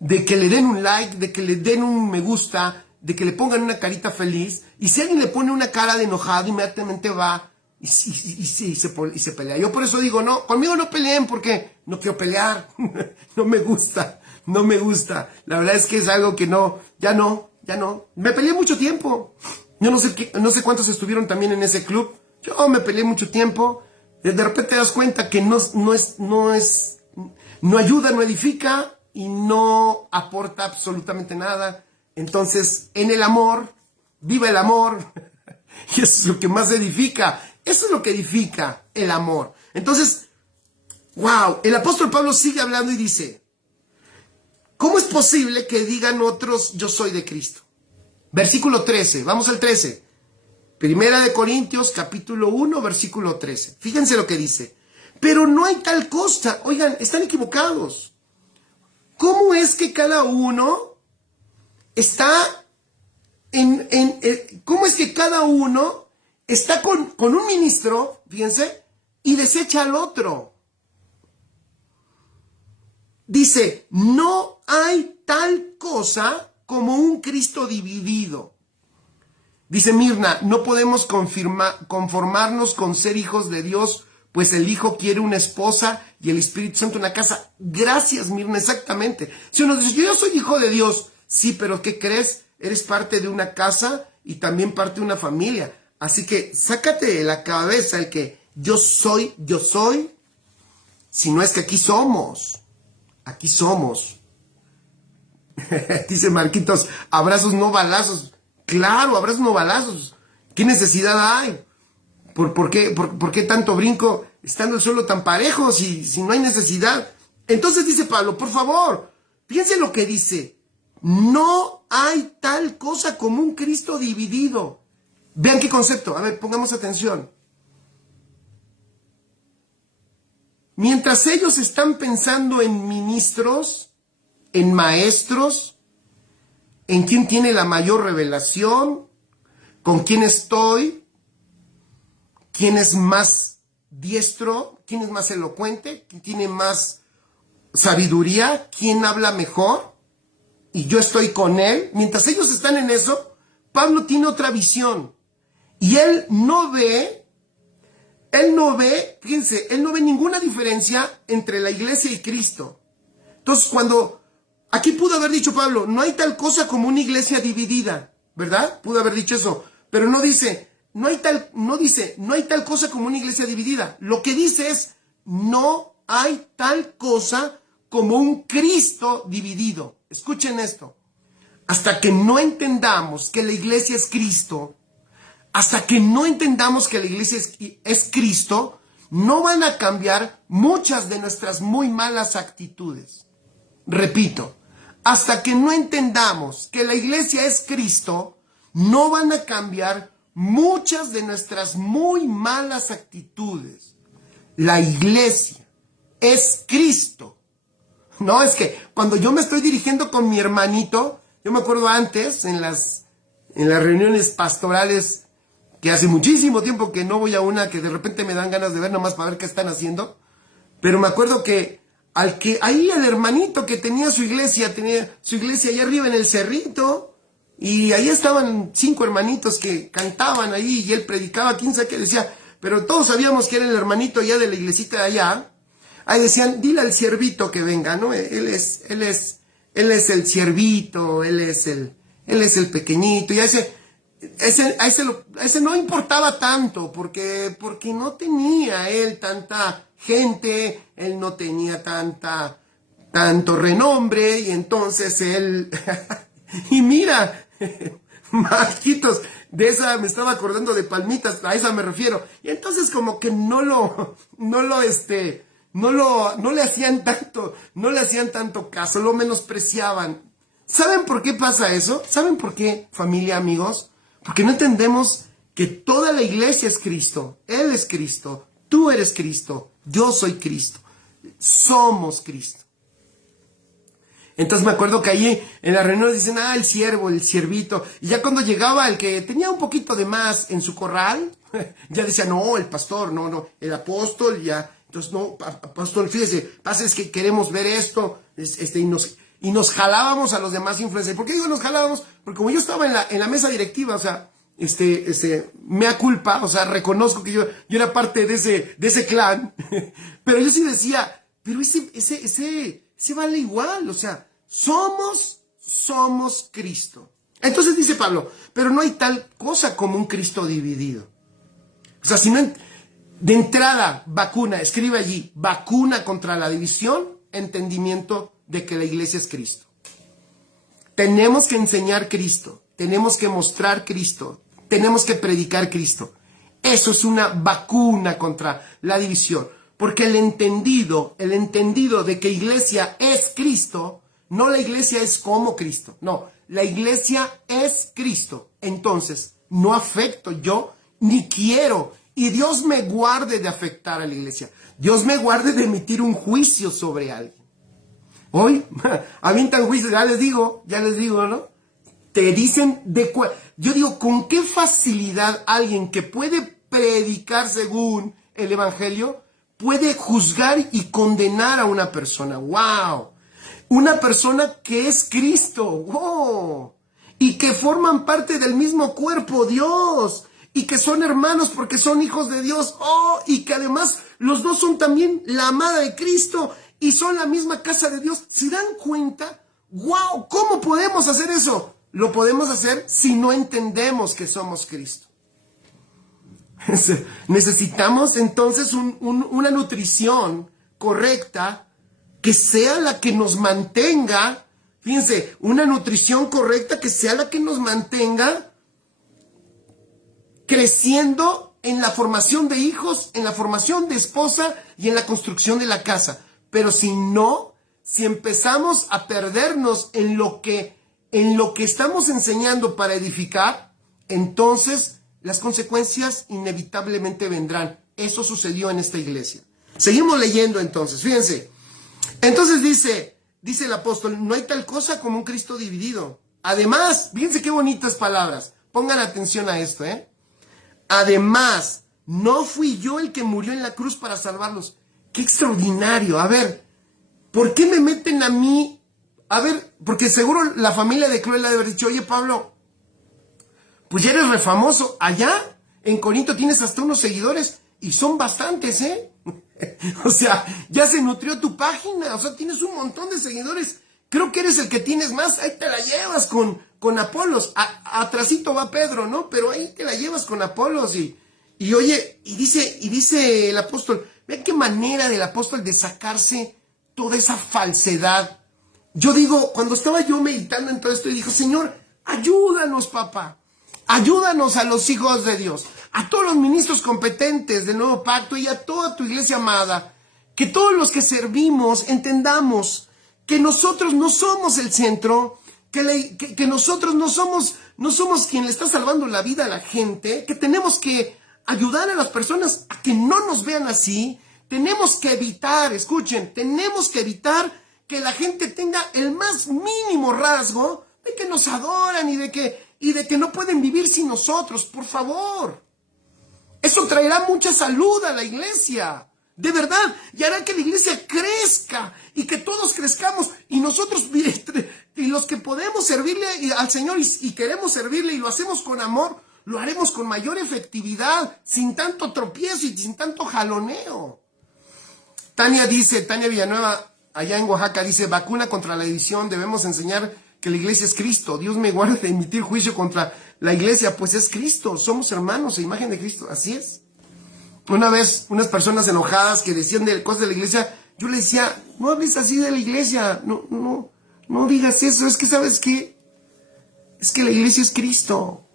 de que le den un like, de que le den un me gusta, de que le pongan una carita feliz. Y si alguien le pone una cara de enojado, inmediatamente va y se pelea. Yo por eso digo, no, conmigo no peleen porque no quiero pelear. No me gusta. La verdad es que es algo que ya no. Me peleé mucho tiempo. Yo no sé cuántos estuvieron también en ese club. Yo me peleé mucho tiempo. De repente te das cuenta que no ayuda, no edifica y no aporta absolutamente nada. Entonces, en el amor, viva el amor. Y eso es lo que más edifica. Eso es lo que edifica, el amor. Entonces, wow, el apóstol Pablo sigue hablando y dice, ¿Cómo es posible que digan otros, yo soy de Cristo? Versículo 13, vamos al 13. Primera de Corintios, capítulo 1, versículo 13. Fíjense lo que dice. Pero no hay tal cosa. Oigan, están equivocados. ¿Cómo es que cada uno está cómo es que cada uno está con un ministro, fíjense, y desecha al otro? Dice, no hay tal cosa como un Cristo dividido. Dice Mirna, no podemos conformarnos con ser hijos de Dios, pues el Hijo quiere una esposa y el Espíritu Santo una casa. Gracias, Mirna, exactamente. Si uno dice, yo soy hijo de Dios, sí, pero ¿qué crees? Eres parte de una casa y también parte de una familia. Así que sácate de la cabeza el que yo soy, si no es que aquí somos. Aquí somos. Dice Marquitos, abrazos no balazos. Claro, abrazos no balazos. ¿Qué necesidad hay? ¿Por qué tanto brinco estando el suelo tan parejo si no hay necesidad? Entonces dice Pablo, por favor, piensen lo que dice. No hay tal cosa como un Cristo dividido. Vean qué concepto. A ver, pongamos atención. Mientras ellos están pensando en ministros, en maestros, en quién tiene la mayor revelación, con quién estoy, quién es más diestro, quién es más elocuente, quién tiene más sabiduría, quién habla mejor, y yo estoy con él. Mientras ellos están en eso, Pablo tiene otra visión. Y él no ve, fíjense, él no ve ninguna diferencia entre la iglesia y Cristo. Entonces, aquí pudo haber dicho Pablo, no hay tal cosa como una iglesia dividida, ¿verdad? Pudo haber dicho eso, pero no dice, no hay tal cosa como una iglesia dividida. Lo que dice es, no hay tal cosa como un Cristo dividido. Escuchen esto. Hasta que no entendamos que la iglesia es Cristo, hasta que no entendamos que la iglesia es Cristo, no van a cambiar muchas de nuestras muy malas actitudes. Repito, hasta que no entendamos que la iglesia es Cristo, no van a cambiar muchas de nuestras muy malas actitudes. La iglesia es Cristo. No, es que cuando yo me estoy dirigiendo con mi hermanito, yo me acuerdo antes, en las reuniones pastorales, que hace muchísimo tiempo que no voy a una, que de repente me dan ganas de ver nomás para ver qué están haciendo, pero me acuerdo que ahí el hermanito que tenía su iglesia ahí arriba en el cerrito, y ahí estaban 5 hermanitos que cantaban ahí, y él predicaba, quién sabe qué decía, pero todos sabíamos que era el hermanito allá de la iglesita de allá. Ahí decían, dile al siervito que venga, ¿no? Él es el siervito, él es el pequeñito, y a ese no importaba tanto, porque no tenía él tanta gente, él no tenía tanto renombre, y entonces él, y mira, Marquitos, de esa me estaba acordando de Palmitas, a esa me refiero, y entonces como que no le hacían tanto caso, lo menospreciaban. ¿Saben por qué pasa eso? ¿Saben por qué, familia, amigos? Porque no entendemos que toda la iglesia es Cristo. Él es Cristo. Tú eres Cristo. Yo soy Cristo. Somos Cristo. Entonces me acuerdo que ahí en la reunión dicen, el siervo, el siervito. Y ya cuando llegaba el que tenía un poquito de más en su corral, ya decía, no, el pastor, no, el apóstol, ya. Entonces, no, apóstol, fíjese, pasa es que queremos ver esto, y nos jalábamos a los demás influencers. ¿Por qué digo nos jalábamos? Porque como yo estaba en la mesa directiva, o sea, mea culpa, o sea, reconozco que yo era parte de ese clan, pero yo sí decía, pero ese vale igual, o sea, somos Cristo. Entonces dice Pablo, pero no hay tal cosa como un Cristo dividido. O sea, si no, de entrada, vacuna, escribe allí, vacuna contra la división, entendimiento de que la iglesia es Cristo. Tenemos que enseñar Cristo, tenemos que mostrar Cristo, tenemos que predicar Cristo. Eso es una vacuna contra la división, porque el entendido de que iglesia es Cristo No, la iglesia es como Cristo. No, la iglesia es Cristo. Entonces, no afecto yo ni quiero. Y Dios me guarde de afectar a la iglesia. Dios me guarde de emitir un juicio sobre alguien. Hoy, avientan juicios, ya les digo, ¿no? Te dicen yo digo, ¿con qué facilidad alguien que puede predicar según el evangelio puede juzgar y condenar a una persona? ¡Wow! Una persona que es Cristo, ¡wow! Y que forman parte del mismo cuerpo, Dios, y que son hermanos porque son hijos de Dios, ¡oh! Y que además los dos son también la amada de Cristo y son la misma casa de Dios. ¿Se dan cuenta? ¡Wow! ¿Cómo podemos hacer eso? Lo podemos hacer si no entendemos que somos Cristo. Necesitamos entonces una nutrición correcta que sea la que nos mantenga, fíjense, una nutrición correcta que sea la que nos mantenga creciendo en la formación de hijos, en la formación de esposa y en la construcción de la casa. Pero si empezamos a perdernos en lo que estamos enseñando para edificar, entonces las consecuencias inevitablemente vendrán. Eso sucedió en esta iglesia. Seguimos leyendo entonces, fíjense. Entonces dice el apóstol, no hay tal cosa como un Cristo dividido. Además, fíjense qué bonitas palabras. Pongan atención a esto, ¿eh? Además, no fui yo el que murió en la cruz para salvarlos. ¡Qué extraordinario! A ver, ¿por qué me meten a mí? A ver, porque seguro la familia de Chloe le ha de haber dicho, oye Pablo, pues ya eres re famoso. Allá en Corinto tienes hasta unos seguidores y son bastantes, ¿eh? O sea, ya se nutrió tu página, o sea, tienes un montón de seguidores. Creo que eres el que tienes más, ahí te la llevas con Apolos. Atrasito va Pedro, ¿no? Pero ahí te la llevas con Apolos y oye, y dice el apóstol, vean qué manera del apóstol de sacarse toda esa falsedad. Yo digo, cuando estaba yo meditando en todo esto, y dijo, Señor, ayúdanos, papá. Ayúdanos a los hijos de Dios, a todos los ministros competentes del nuevo pacto y a toda tu iglesia amada, que todos los que servimos entendamos que nosotros no somos el centro, que nosotros no somos quien le está salvando la vida a la gente, que tenemos que ayudar a las personas a que no nos vean así. Tenemos que evitar, escuchen, tenemos que evitar que la gente tenga el más mínimo rasgo de que nos adoran y de que no pueden vivir sin nosotros, por favor. Eso traerá mucha salud a la iglesia, de verdad, y hará que la iglesia crezca y que todos crezcamos y nosotros, y los que podemos servirle al Señor y queremos servirle y lo hacemos con amor, lo haremos con mayor efectividad, sin tanto tropiezo y sin tanto jaloneo. Tania Villanueva, allá en Oaxaca, dice, vacuna contra la división, debemos enseñar que la iglesia es Cristo. Dios me guarde de emitir juicio contra la iglesia, pues es Cristo, somos hermanos a imagen de Cristo, así es. Una vez, unas personas enojadas que decían de cosas de la iglesia, yo le decía, no hables así de la iglesia, no digas eso, es que ¿sabes qué? Es que la iglesia es Cristo.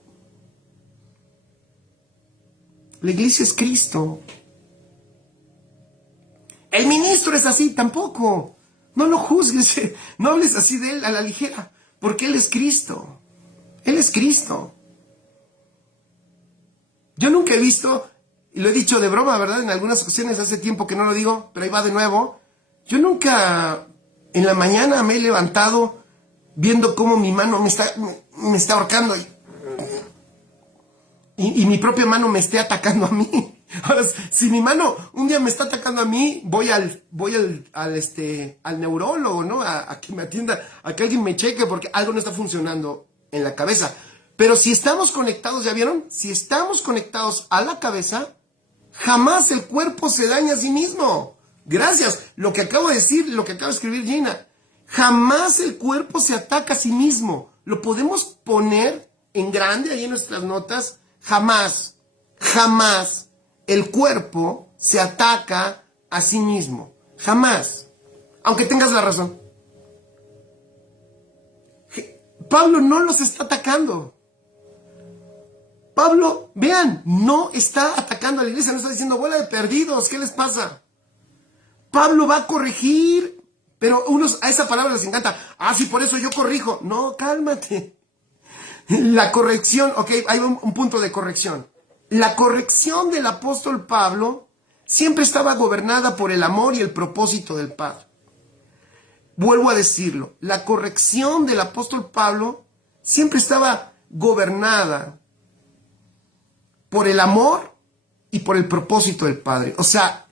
La iglesia es Cristo. El ministro es así, tampoco. No lo juzgues, no hables así de él a la ligera, porque él es Cristo. Él es Cristo. Yo nunca he visto, y lo he dicho de broma, ¿verdad? En algunas ocasiones, hace tiempo que no lo digo, pero ahí va de nuevo. Yo nunca en la mañana me he levantado viendo cómo mi mano me está ahorcando y mi propia mano me esté atacando a mí. Ahora, si mi mano un día me está atacando a mí, voy al neurólogo, ¿no? A que me atienda, a que alguien me cheque porque algo no está funcionando en la cabeza. Pero si estamos conectados, ¿ya vieron? Si estamos conectados a la cabeza, jamás el cuerpo se daña a sí mismo. Gracias. Lo que acabo de decir, lo que acaba de escribir Gina. Jamás el cuerpo se ataca a sí mismo. Lo podemos poner en grande ahí en nuestras notas. Jamás el cuerpo se ataca a sí mismo. Jamás. Aunque tengas la razón. Pablo no los está atacando. Pablo, vean, no está atacando a la iglesia, no está diciendo bola de perdidos, ¿qué les pasa? Pablo va a corregir, Pero a esa palabra les encanta. Ah, sí, por eso yo corrijo. No, cálmate. La corrección, ok, hay un punto de corrección. La corrección del apóstol Pablo siempre estaba gobernada por el amor y el propósito del Padre. Vuelvo a decirlo, la corrección del apóstol Pablo siempre estaba gobernada por el amor y por el propósito del Padre. O sea,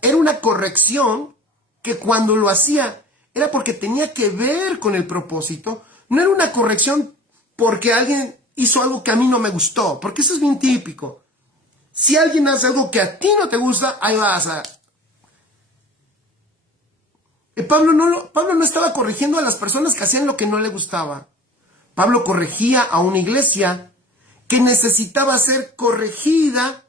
era una corrección que cuando lo hacía era porque tenía que ver con el propósito. No era una corrección porque alguien hizo algo que a mí no me gustó, porque eso es bien típico. Si alguien hace algo que a ti no te gusta, ahí vas a... Pablo no estaba corrigiendo a las personas que hacían lo que no le gustaba. Pablo corregía a una iglesia que necesitaba ser corregida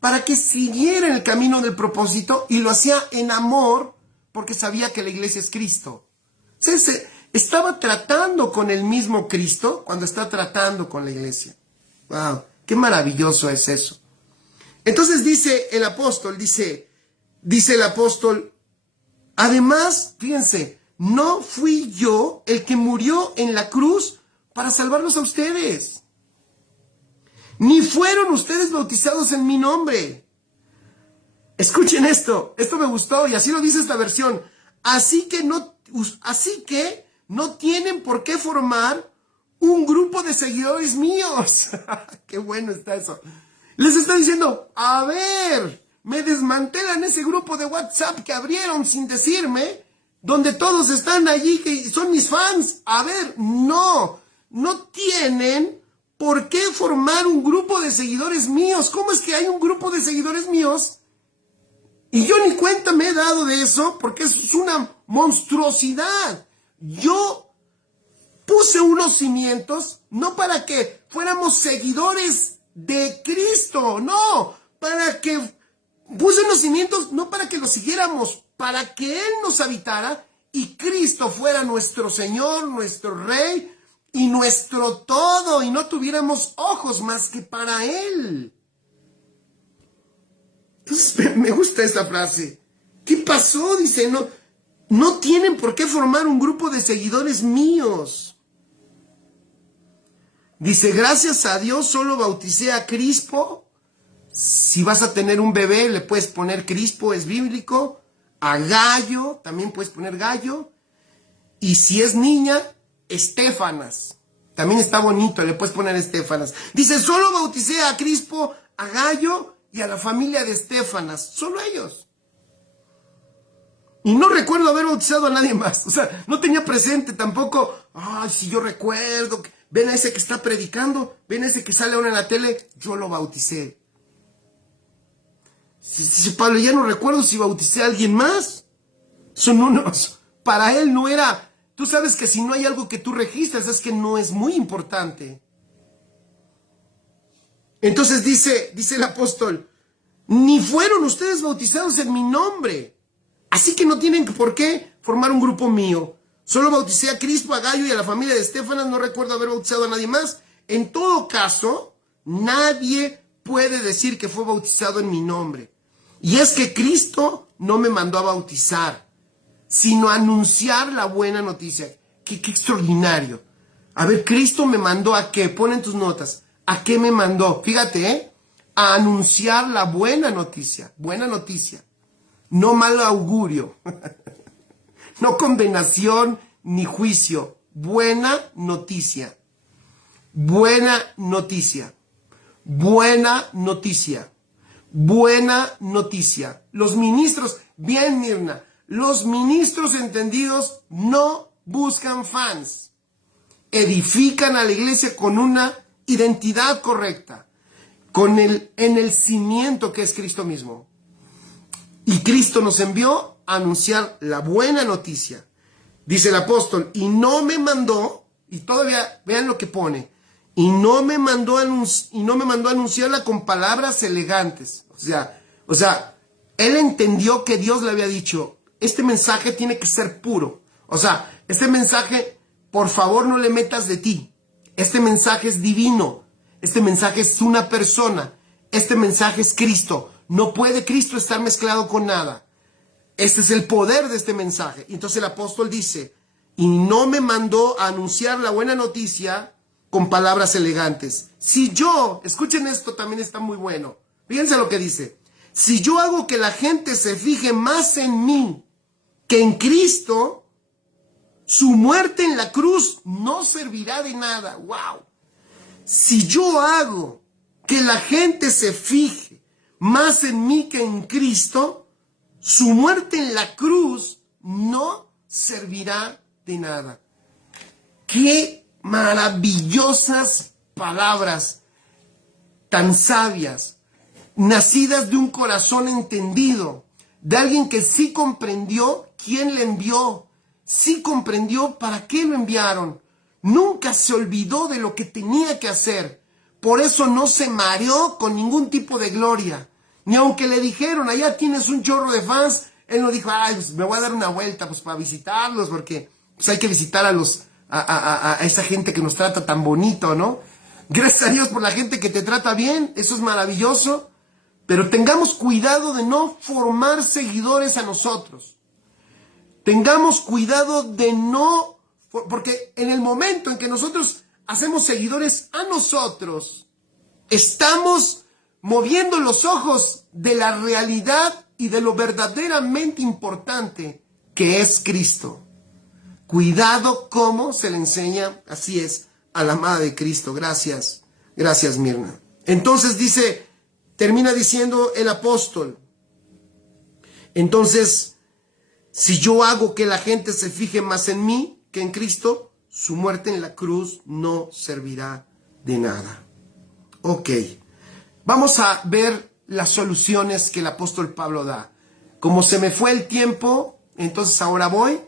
para que siguiera en el camino del propósito, y lo hacía en amor porque sabía que la iglesia es Cristo. Entonces, estaba tratando con el mismo Cristo cuando está tratando con la iglesia. ¡Wow! ¡Qué maravilloso es eso! Entonces dice el apóstol, además, fíjense, no fui yo el que murió en la cruz para salvarlos a ustedes. Ni fueron ustedes bautizados en mi nombre. Escuchen esto me gustó y así lo dice esta versión. Así que no tienen por qué formar un grupo de seguidores míos. Qué bueno está eso. Les está diciendo, a ver, me desmantelan ese grupo de WhatsApp que abrieron sin decirme, donde todos están allí, que son mis fans. A ver, no tienen por qué formar un grupo de seguidores míos. ¿Cómo es que hay un grupo de seguidores míos? Y yo ni cuenta me he dado de eso, porque es una monstruosidad. Yo puse unos cimientos, no para que fuéramos seguidores de Cristo, no, puse unos cimientos, no para que los siguiéramos, para que Él nos habitara y Cristo fuera nuestro Señor, nuestro Rey y nuestro todo, y no tuviéramos ojos más que para Él. Entonces, me gusta esta frase. ¿Qué pasó? Dice, no tienen por qué formar un grupo de seguidores míos. Dice, gracias a Dios solo bauticé a Crispo. Si vas a tener un bebé, le puedes poner Crispo, es bíblico. A Gallo, también puedes poner Gallo. Y si es niña, Estéfanas. También está bonito, le puedes poner Estéfanas. Dice, solo bauticé a Crispo, a Gallo y a la familia de Estéfanas. Solo ellos. Y no recuerdo haber bautizado a nadie más. O sea, no tenía presente tampoco. Ay, si yo recuerdo. Ven a ese que está predicando. Ven a ese que sale ahora en la tele. Yo lo bauticé. Si Pablo, ya no recuerdo si bauticé a alguien más. Son unos. Para él no era. Tú sabes que si no hay algo que tú registras, es que no es muy importante. Entonces dice el apóstol, ni fueron ustedes bautizados en mi nombre. Así que no tienen por qué formar un grupo mío. Solo bauticé a Crispo, a Gallo y a la familia de Estéfanas. No recuerdo haber bautizado a nadie más. En todo caso, nadie puede decir que fue bautizado en mi nombre. Y es que Cristo no me mandó a bautizar, sino a anunciar la buena noticia. Qué extraordinario. A ver, Cristo me mandó ¿a qué? Pon en tus notas. ¿A qué me mandó? Fíjate, a anunciar la buena noticia. Buena noticia. No mal augurio. No condenación ni juicio. Buena noticia. Buena noticia. Buena noticia. Buena noticia. Los ministros, bien Mirna, los ministros entendidos no buscan fans. Edifican a la iglesia con una identidad correcta, en el cimiento que es Cristo mismo. Y Cristo nos envió a anunciar la buena noticia. Dice el apóstol, y no me mandó, y todavía vean lo que pone, y no me mandó a anunciarla con palabras elegantes. O sea, él entendió que Dios le había dicho, este mensaje tiene que ser puro. O sea, este mensaje, por favor, no le metas de ti. Este mensaje es divino. Este mensaje es una persona. Este mensaje es Cristo. No puede Cristo estar mezclado con nada. Este es el poder de este mensaje. Entonces el apóstol dice, y no me mandó a anunciar la buena noticia con palabras elegantes. Si yo, escuchen esto, también está muy bueno. Fíjense lo que dice. Si yo hago que la gente se fije más en mí que en Cristo, su muerte en la cruz no servirá de nada. ¡Wow! Si yo hago que la gente se fije más en mí que en Cristo, su muerte en la cruz no servirá de nada. ¡Qué maravillosas palabras tan sabias, nacidas de un corazón entendido, de alguien que sí comprendió quién le envió, sí comprendió para qué lo enviaron, nunca se olvidó de lo que tenía que hacer, por eso no se mareó con ningún tipo de gloria, ni aunque le dijeron, allá tienes un chorro de fans, él no dijo, ay, pues me voy a dar una vuelta pues para visitarlos, porque pues hay que visitar a esa gente que nos trata tan bonito, ¿no? Gracias a Dios por la gente que te trata bien, eso es maravilloso, pero tengamos cuidado de no formar seguidores a nosotros. Tengamos cuidado de no, porque en el momento en que nosotros hacemos seguidores a nosotros, estamos moviendo los ojos de la realidad y de lo verdaderamente importante que es Cristo. Cuidado cómo se le enseña, así es, a la amada de Cristo. Gracias, gracias Mirna. Entonces dice, termina diciendo el apóstol, entonces, si yo hago que la gente se fije más en mí que en Cristo, su muerte en la cruz no servirá de nada. Ok, vamos a ver las soluciones que el apóstol Pablo da. Como se me fue el tiempo, entonces ahora voy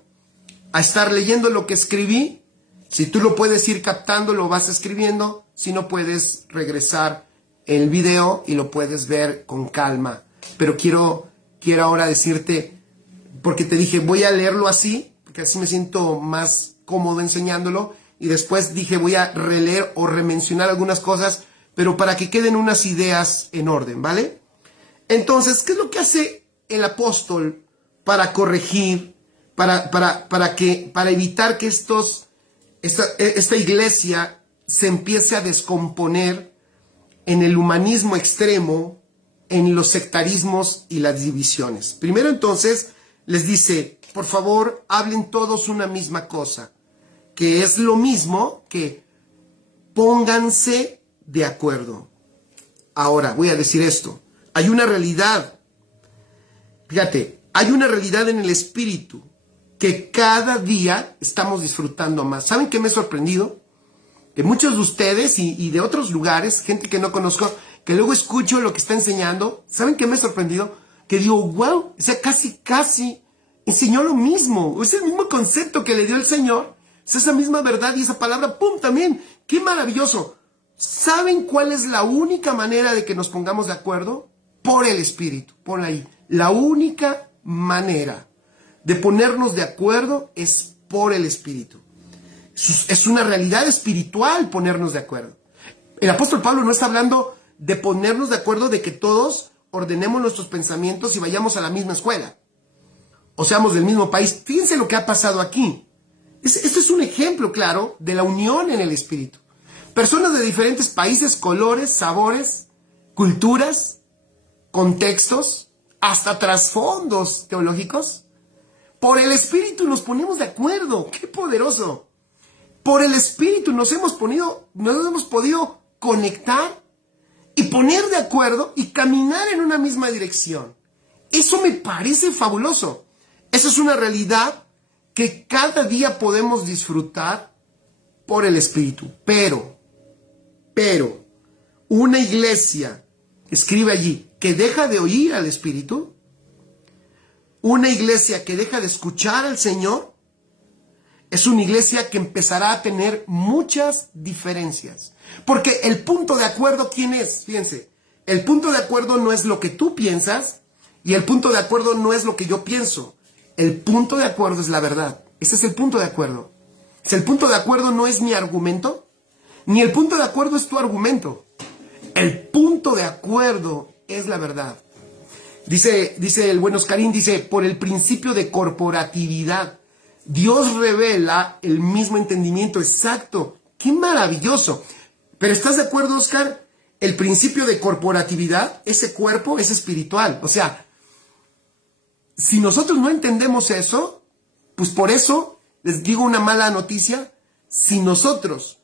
a estar leyendo lo que escribí. Si tú lo puedes ir captando, lo vas escribiendo. Si no, puedes regresar el video y lo puedes ver con calma. Pero quiero ahora decirte, porque te dije, voy a leerlo así, porque así me siento más cómodo enseñándolo. Y después dije, voy a releer o remencionar algunas cosas, pero para que queden unas ideas en orden, ¿vale? Entonces, ¿qué es lo que hace el apóstol para corregir, para evitar que esta iglesia se empiece a descomponer en el humanismo extremo, en los sectarismos y las divisiones? Primero, entonces, les dice, por favor, hablen todos una misma cosa, que es lo mismo que pónganse de acuerdo. Ahora, voy a decir esto. Hay una realidad. Fíjate, hay una realidad en el espíritu que cada día estamos disfrutando más. ¿Saben qué me he sorprendido? Que muchos de ustedes y de otros lugares, gente que no conozco, que luego escucho lo que está enseñando, ¿saben qué me he sorprendido? Que digo, wow, o sea, casi enseñó lo mismo. Es el mismo concepto que le dio el Señor. Es esa misma verdad y esa palabra, ¡pum!, también. ¡Qué maravilloso! ¿Saben cuál es la única manera de que nos pongamos de acuerdo? Por el Espíritu. Ponla ahí. La única manera de ponernos de acuerdo es por el Espíritu. Es una realidad espiritual ponernos de acuerdo. El apóstol Pablo no está hablando de ponernos de acuerdo de que todos ordenemos nuestros pensamientos y vayamos a la misma escuela. O seamos del mismo país. Fíjense lo que ha pasado aquí. Esto es un ejemplo claro de la unión en el Espíritu. Personas de diferentes países, colores, sabores, culturas, contextos, hasta trasfondos teológicos. Por el Espíritu nos ponemos de acuerdo. ¡Qué poderoso! Por el Espíritu nos hemos podido conectar y poner de acuerdo y caminar en una misma dirección. Eso me parece fabuloso. Esa es una realidad que cada día podemos disfrutar por el Espíritu. Pero, una iglesia, escribe allí, que deja de oír al Espíritu, una iglesia que deja de escuchar al Señor, es una iglesia que empezará a tener muchas diferencias. Porque el punto de acuerdo, ¿quién es? Fíjense, el punto de acuerdo no es lo que tú piensas y el punto de acuerdo no es lo que yo pienso. El punto de acuerdo es la verdad. Ese es el punto de acuerdo. Si el punto de acuerdo no es mi argumento, ni el punto de acuerdo es tu argumento. El punto de acuerdo es la verdad. Dice el buen Oscarín, dice, por el principio de corporatividad. Dios revela el mismo entendimiento exacto. ¡Qué maravilloso! Pero ¿estás de acuerdo, Oscar? El principio de corporatividad, ese cuerpo es espiritual. O sea, si nosotros no entendemos eso, pues por eso les digo una mala noticia. Si nosotros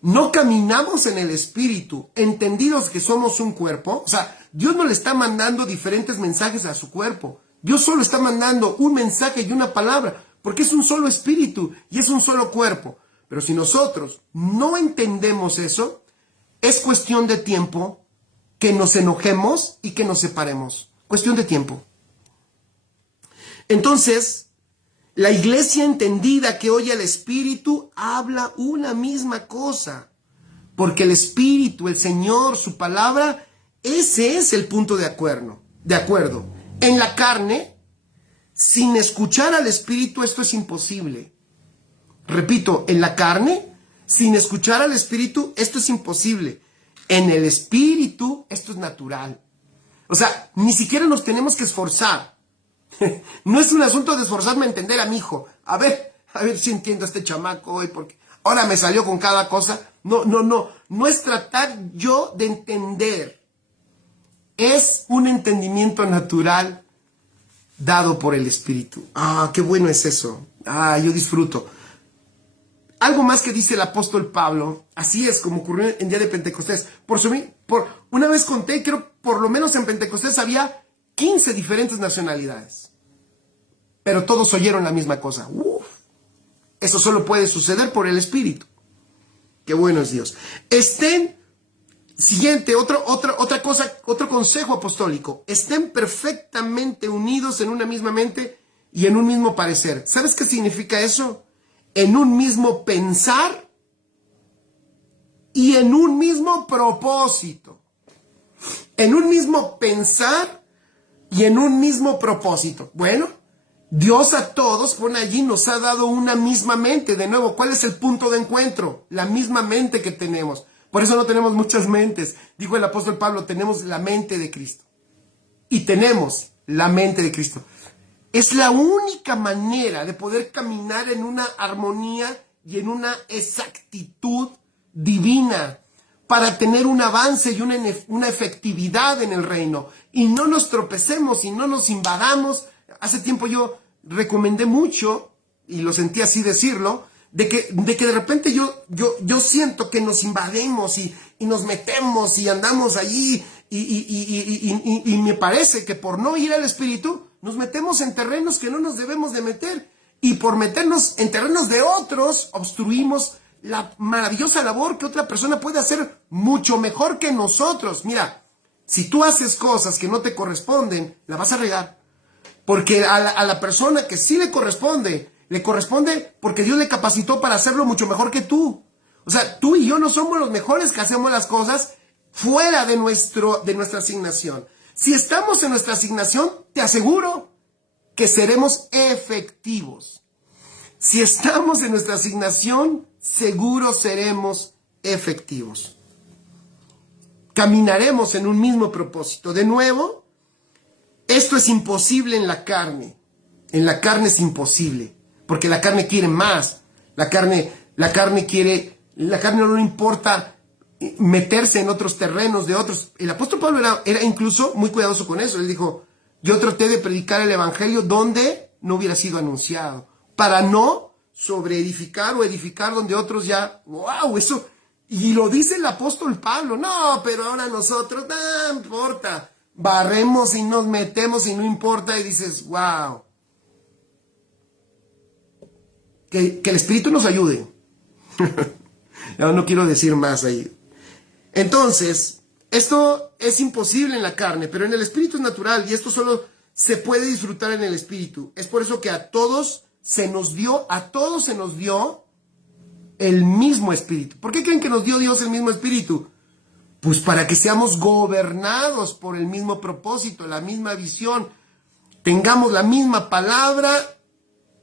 no caminamos en el espíritu, entendidos que somos un cuerpo, o sea, Dios no le está mandando diferentes mensajes a su cuerpo. Dios solo está mandando un mensaje y una palabra, porque es un solo espíritu y es un solo cuerpo. Pero si nosotros no entendemos eso, es cuestión de tiempo que nos enojemos y que nos separemos. Cuestión de tiempo. Entonces, la iglesia entendida que oye al Espíritu habla una misma cosa. Porque el Espíritu, el Señor, su palabra, ese es el punto de acuerdo. En la carne, sin escuchar al Espíritu, esto es imposible. Repito, en la carne, sin escuchar al Espíritu, esto es imposible. En el Espíritu, esto es natural. O sea, ni siquiera nos tenemos que esforzar. No es un asunto de esforzarme a entender a mi hijo. A ver si entiendo a este chamaco hoy, porque ahora me salió con cada cosa. No es tratar yo de entender. Es un entendimiento natural dado por el Espíritu. Ah, qué bueno es eso. Ah, yo disfruto. Algo más que dice el apóstol Pablo, así es como ocurrió en día de Pentecostés. Una vez conté, creo por lo menos en Pentecostés había 15 diferentes nacionalidades. Pero todos oyeron la misma cosa. Uf, eso solo puede suceder por el Espíritu. Qué bueno es Dios. Siguiente, otra cosa, otro consejo apostólico. Estén perfectamente unidos en una misma mente y en un mismo parecer. ¿Sabes qué significa eso? En un mismo pensar y en un mismo propósito. En un mismo pensar y en un mismo propósito. Bueno, Dios a todos, pone allí, nos ha dado una misma mente. De nuevo, ¿cuál es el punto de encuentro? La misma mente que tenemos. Por eso no tenemos muchas mentes. Dijo el apóstol Pablo, tenemos la mente de Cristo. Y tenemos la mente de Cristo. Es la única manera de poder caminar en una armonía y en una exactitud divina para tener un avance y una efectividad en el reino. Y no nos tropecemos y no nos invadamos. Hace tiempo yo recomendé mucho, y lo sentí así decirlo, de que de repente yo siento que nos invademos y nos metemos y andamos allí y me parece que por no ir al Espíritu nos metemos en terrenos que no nos debemos de meter, y por meternos en terrenos de otros obstruimos la maravillosa labor que otra persona puede hacer mucho mejor que nosotros. Mira, si tú haces cosas que no te corresponden, la vas a regar, porque a la persona que sí le corresponde porque Dios le capacitó para hacerlo mucho mejor que tú. O sea, tú y yo no somos los mejores que hacemos las cosas fuera de nuestra asignación. Si estamos en nuestra asignación, te aseguro que seremos efectivos. Si estamos en nuestra asignación, seguro seremos efectivos. Caminaremos en un mismo propósito. De nuevo, esto es imposible en la carne. En la carne es imposible. Porque la carne quiere más. La carne no le importa meterse en otros terrenos de otros. El apóstol Pablo era incluso muy cuidadoso con eso. Él dijo, yo traté de predicar el evangelio donde no hubiera sido anunciado, para no sobreedificar o edificar donde otros ya, wow, eso. Y lo dice el apóstol Pablo, no, pero ahora nosotros, no importa, barremos y nos metemos y no importa, y dices, wow. Que el Espíritu nos ayude. No quiero decir más ahí. Entonces, esto es imposible en la carne, pero en el Espíritu es natural, y esto solo se puede disfrutar en el Espíritu. Es por eso que a todos se nos dio el mismo Espíritu. ¿Por qué creen que nos dio Dios el mismo Espíritu? Pues para que seamos gobernados por el mismo propósito, la misma visión, tengamos la misma palabra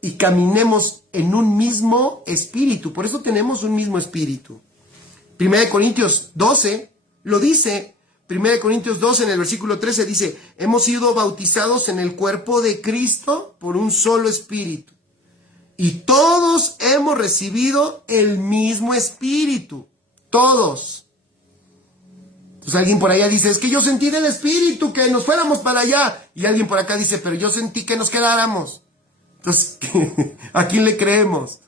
y caminemos en un mismo espíritu. Por eso tenemos un mismo espíritu. 1 Corintios 12 lo dice, 1 Corintios 2, en el versículo 13, dice, hemos sido bautizados en el cuerpo de Cristo por un solo espíritu. Y todos hemos recibido el mismo espíritu. Todos. Entonces alguien por allá dice, es que yo sentí del espíritu que nos fuéramos para allá. Y alguien por acá dice, pero yo sentí que nos quedáramos. Entonces, ¿a quién le creemos?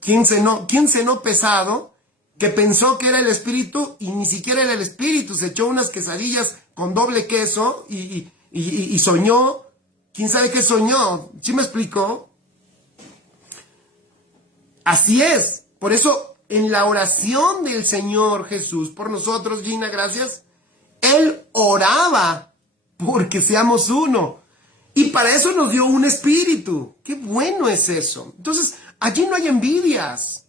¿Quién cenó pesado? Que pensó que era el espíritu y ni siquiera era el espíritu, se echó unas quesadillas con doble queso y soñó. ¿Quién sabe qué soñó? ¿Sí me explicó? Así es. Por eso en la oración del Señor Jesús por nosotros, Gina, gracias, Él oraba porque seamos uno. Y para eso nos dio un espíritu. ¡Qué bueno es eso! Entonces, allí no hay envidias.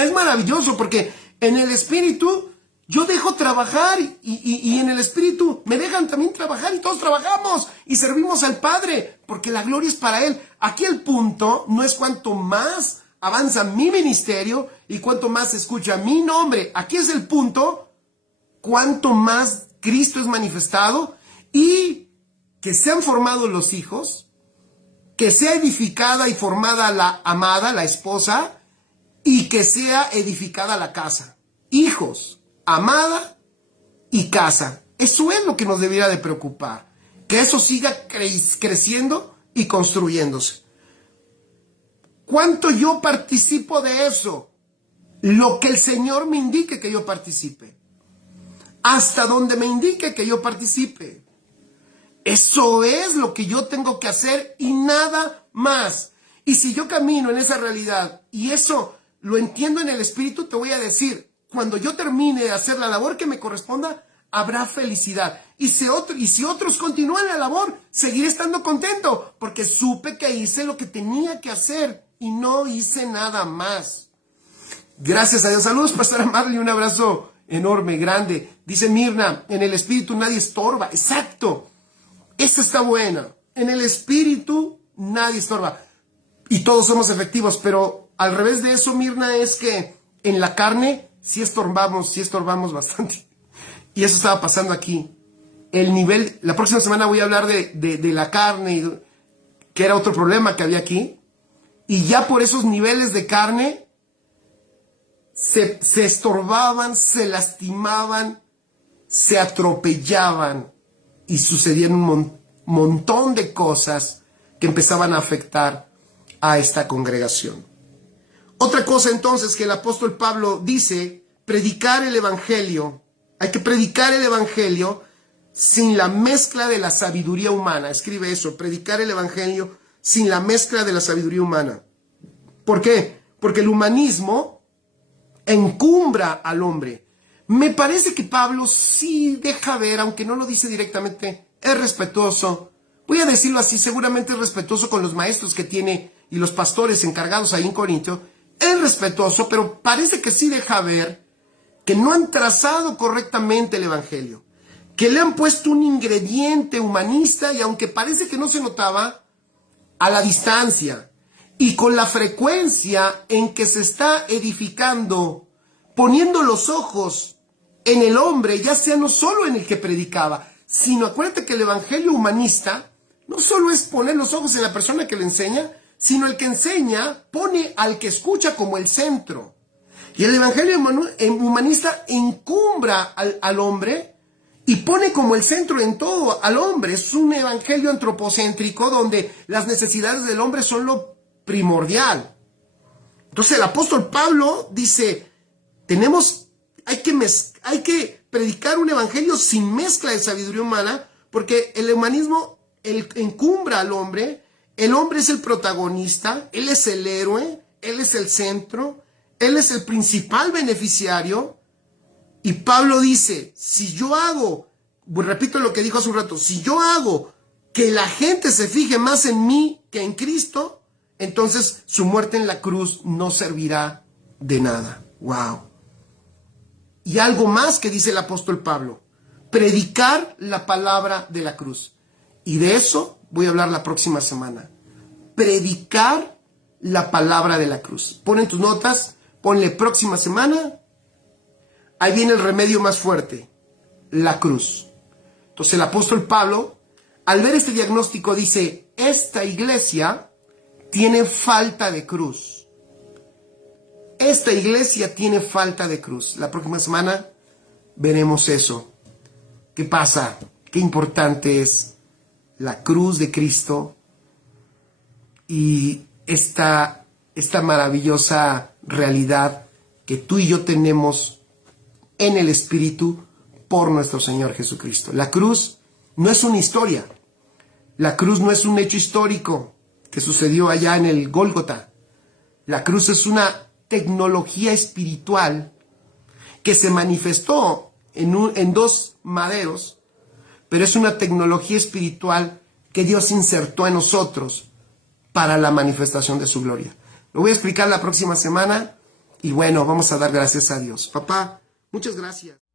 Es maravilloso porque en el espíritu yo dejo trabajar y en el espíritu me dejan también trabajar y todos trabajamos y servimos al Padre porque la gloria es para Él. Aquí el punto no es cuanto más avanza mi ministerio y cuanto más se escucha mi nombre. Aquí es el punto, cuanto más Cristo es manifestado y que sean formados los hijos, que sea edificada y formada la amada, la esposa, y que sea edificada la casa. Hijos, amada y casa. Eso es lo que nos debería de preocupar. Que eso siga creciendo y construyéndose. ¿Cuánto yo participo de eso? Lo que el Señor me indique que yo participe. Hasta donde me indique que yo participe. Eso es lo que yo tengo que hacer y nada más. Y si yo camino en esa realidad y eso lo entiendo en el espíritu, te voy a decir, cuando yo termine de hacer la labor que me corresponda, habrá felicidad. Y si otros continúan la labor, seguiré estando contento, porque supe que hice lo que tenía que hacer y no hice nada más. Gracias a Dios. Saludos, pastora Marley, un abrazo enorme, grande. Dice Mirna, en el espíritu nadie estorba. Exacto. Esa está buena. En el espíritu nadie estorba. Y todos somos efectivos, pero al revés de eso, Mirna, es que en la carne sí estorbamos bastante. Y eso estaba pasando aquí. El nivel, la próxima semana voy a hablar de la carne, que era otro problema que había aquí. Y ya por esos niveles de carne se estorbaban, se lastimaban, se atropellaban y sucedían un montón de cosas que empezaban a afectar a esta congregación. Otra cosa entonces que el apóstol Pablo dice, predicar el evangelio. Hay que predicar el evangelio sin la mezcla de la sabiduría humana. Escribe eso, predicar el evangelio sin la mezcla de la sabiduría humana. ¿Por qué? Porque el humanismo encumbra al hombre. Me parece que Pablo sí deja ver, aunque no lo dice directamente, es respetuoso. Voy a decirlo así, seguramente es respetuoso con los maestros que tiene y los pastores encargados ahí en Corintio. Es respetuoso, pero parece que sí deja ver que no han trazado correctamente el evangelio, que le han puesto un ingrediente humanista y aunque parece que no se notaba, a la distancia y con la frecuencia en que se está edificando, poniendo los ojos en el hombre, ya sea no solo en el que predicaba, sino acuérdate que el evangelio humanista no solo es poner los ojos en la persona que le enseña, sino el que enseña pone al que escucha como el centro. Y el evangelio humanista encumbra al hombre y pone como el centro en todo al hombre. Es un evangelio antropocéntrico donde las necesidades del hombre son lo primordial. Entonces el apóstol Pablo dice, hay que predicar un evangelio sin mezcla de sabiduría humana, porque el humanismo encumbra al hombre. El hombre es el protagonista, él es el héroe, él es el centro, él es el principal beneficiario. Y Pablo dice, si yo hago, repito lo que dijo hace un rato, si yo hago que la gente se fije más en mí que en Cristo, entonces su muerte en la cruz no servirá de nada. ¡Wow! Y algo más que dice el apóstol Pablo, predicar la palabra de la cruz. Y de eso voy a hablar la próxima semana. Predicar la palabra de la cruz. Pon en tus notas, ponle próxima semana. Ahí viene el remedio más fuerte. la cruz. Entonces el apóstol Pablo, al ver este diagnóstico, dice, esta iglesia tiene falta de cruz. Esta iglesia tiene falta de cruz. La próxima semana veremos eso. ¿Qué pasa? Qué importante es la cruz de Cristo y esta maravillosa realidad que tú y yo tenemos en el Espíritu por nuestro Señor Jesucristo. La cruz no es una historia. La cruz no es un hecho histórico que sucedió allá en el Gólgota. La cruz es una tecnología espiritual que se manifestó en dos maderos, pero es una tecnología espiritual que Dios insertó en nosotros para la manifestación de su gloria. Lo voy a explicar la próxima semana y bueno, vamos a dar gracias a Dios. Papá, muchas gracias.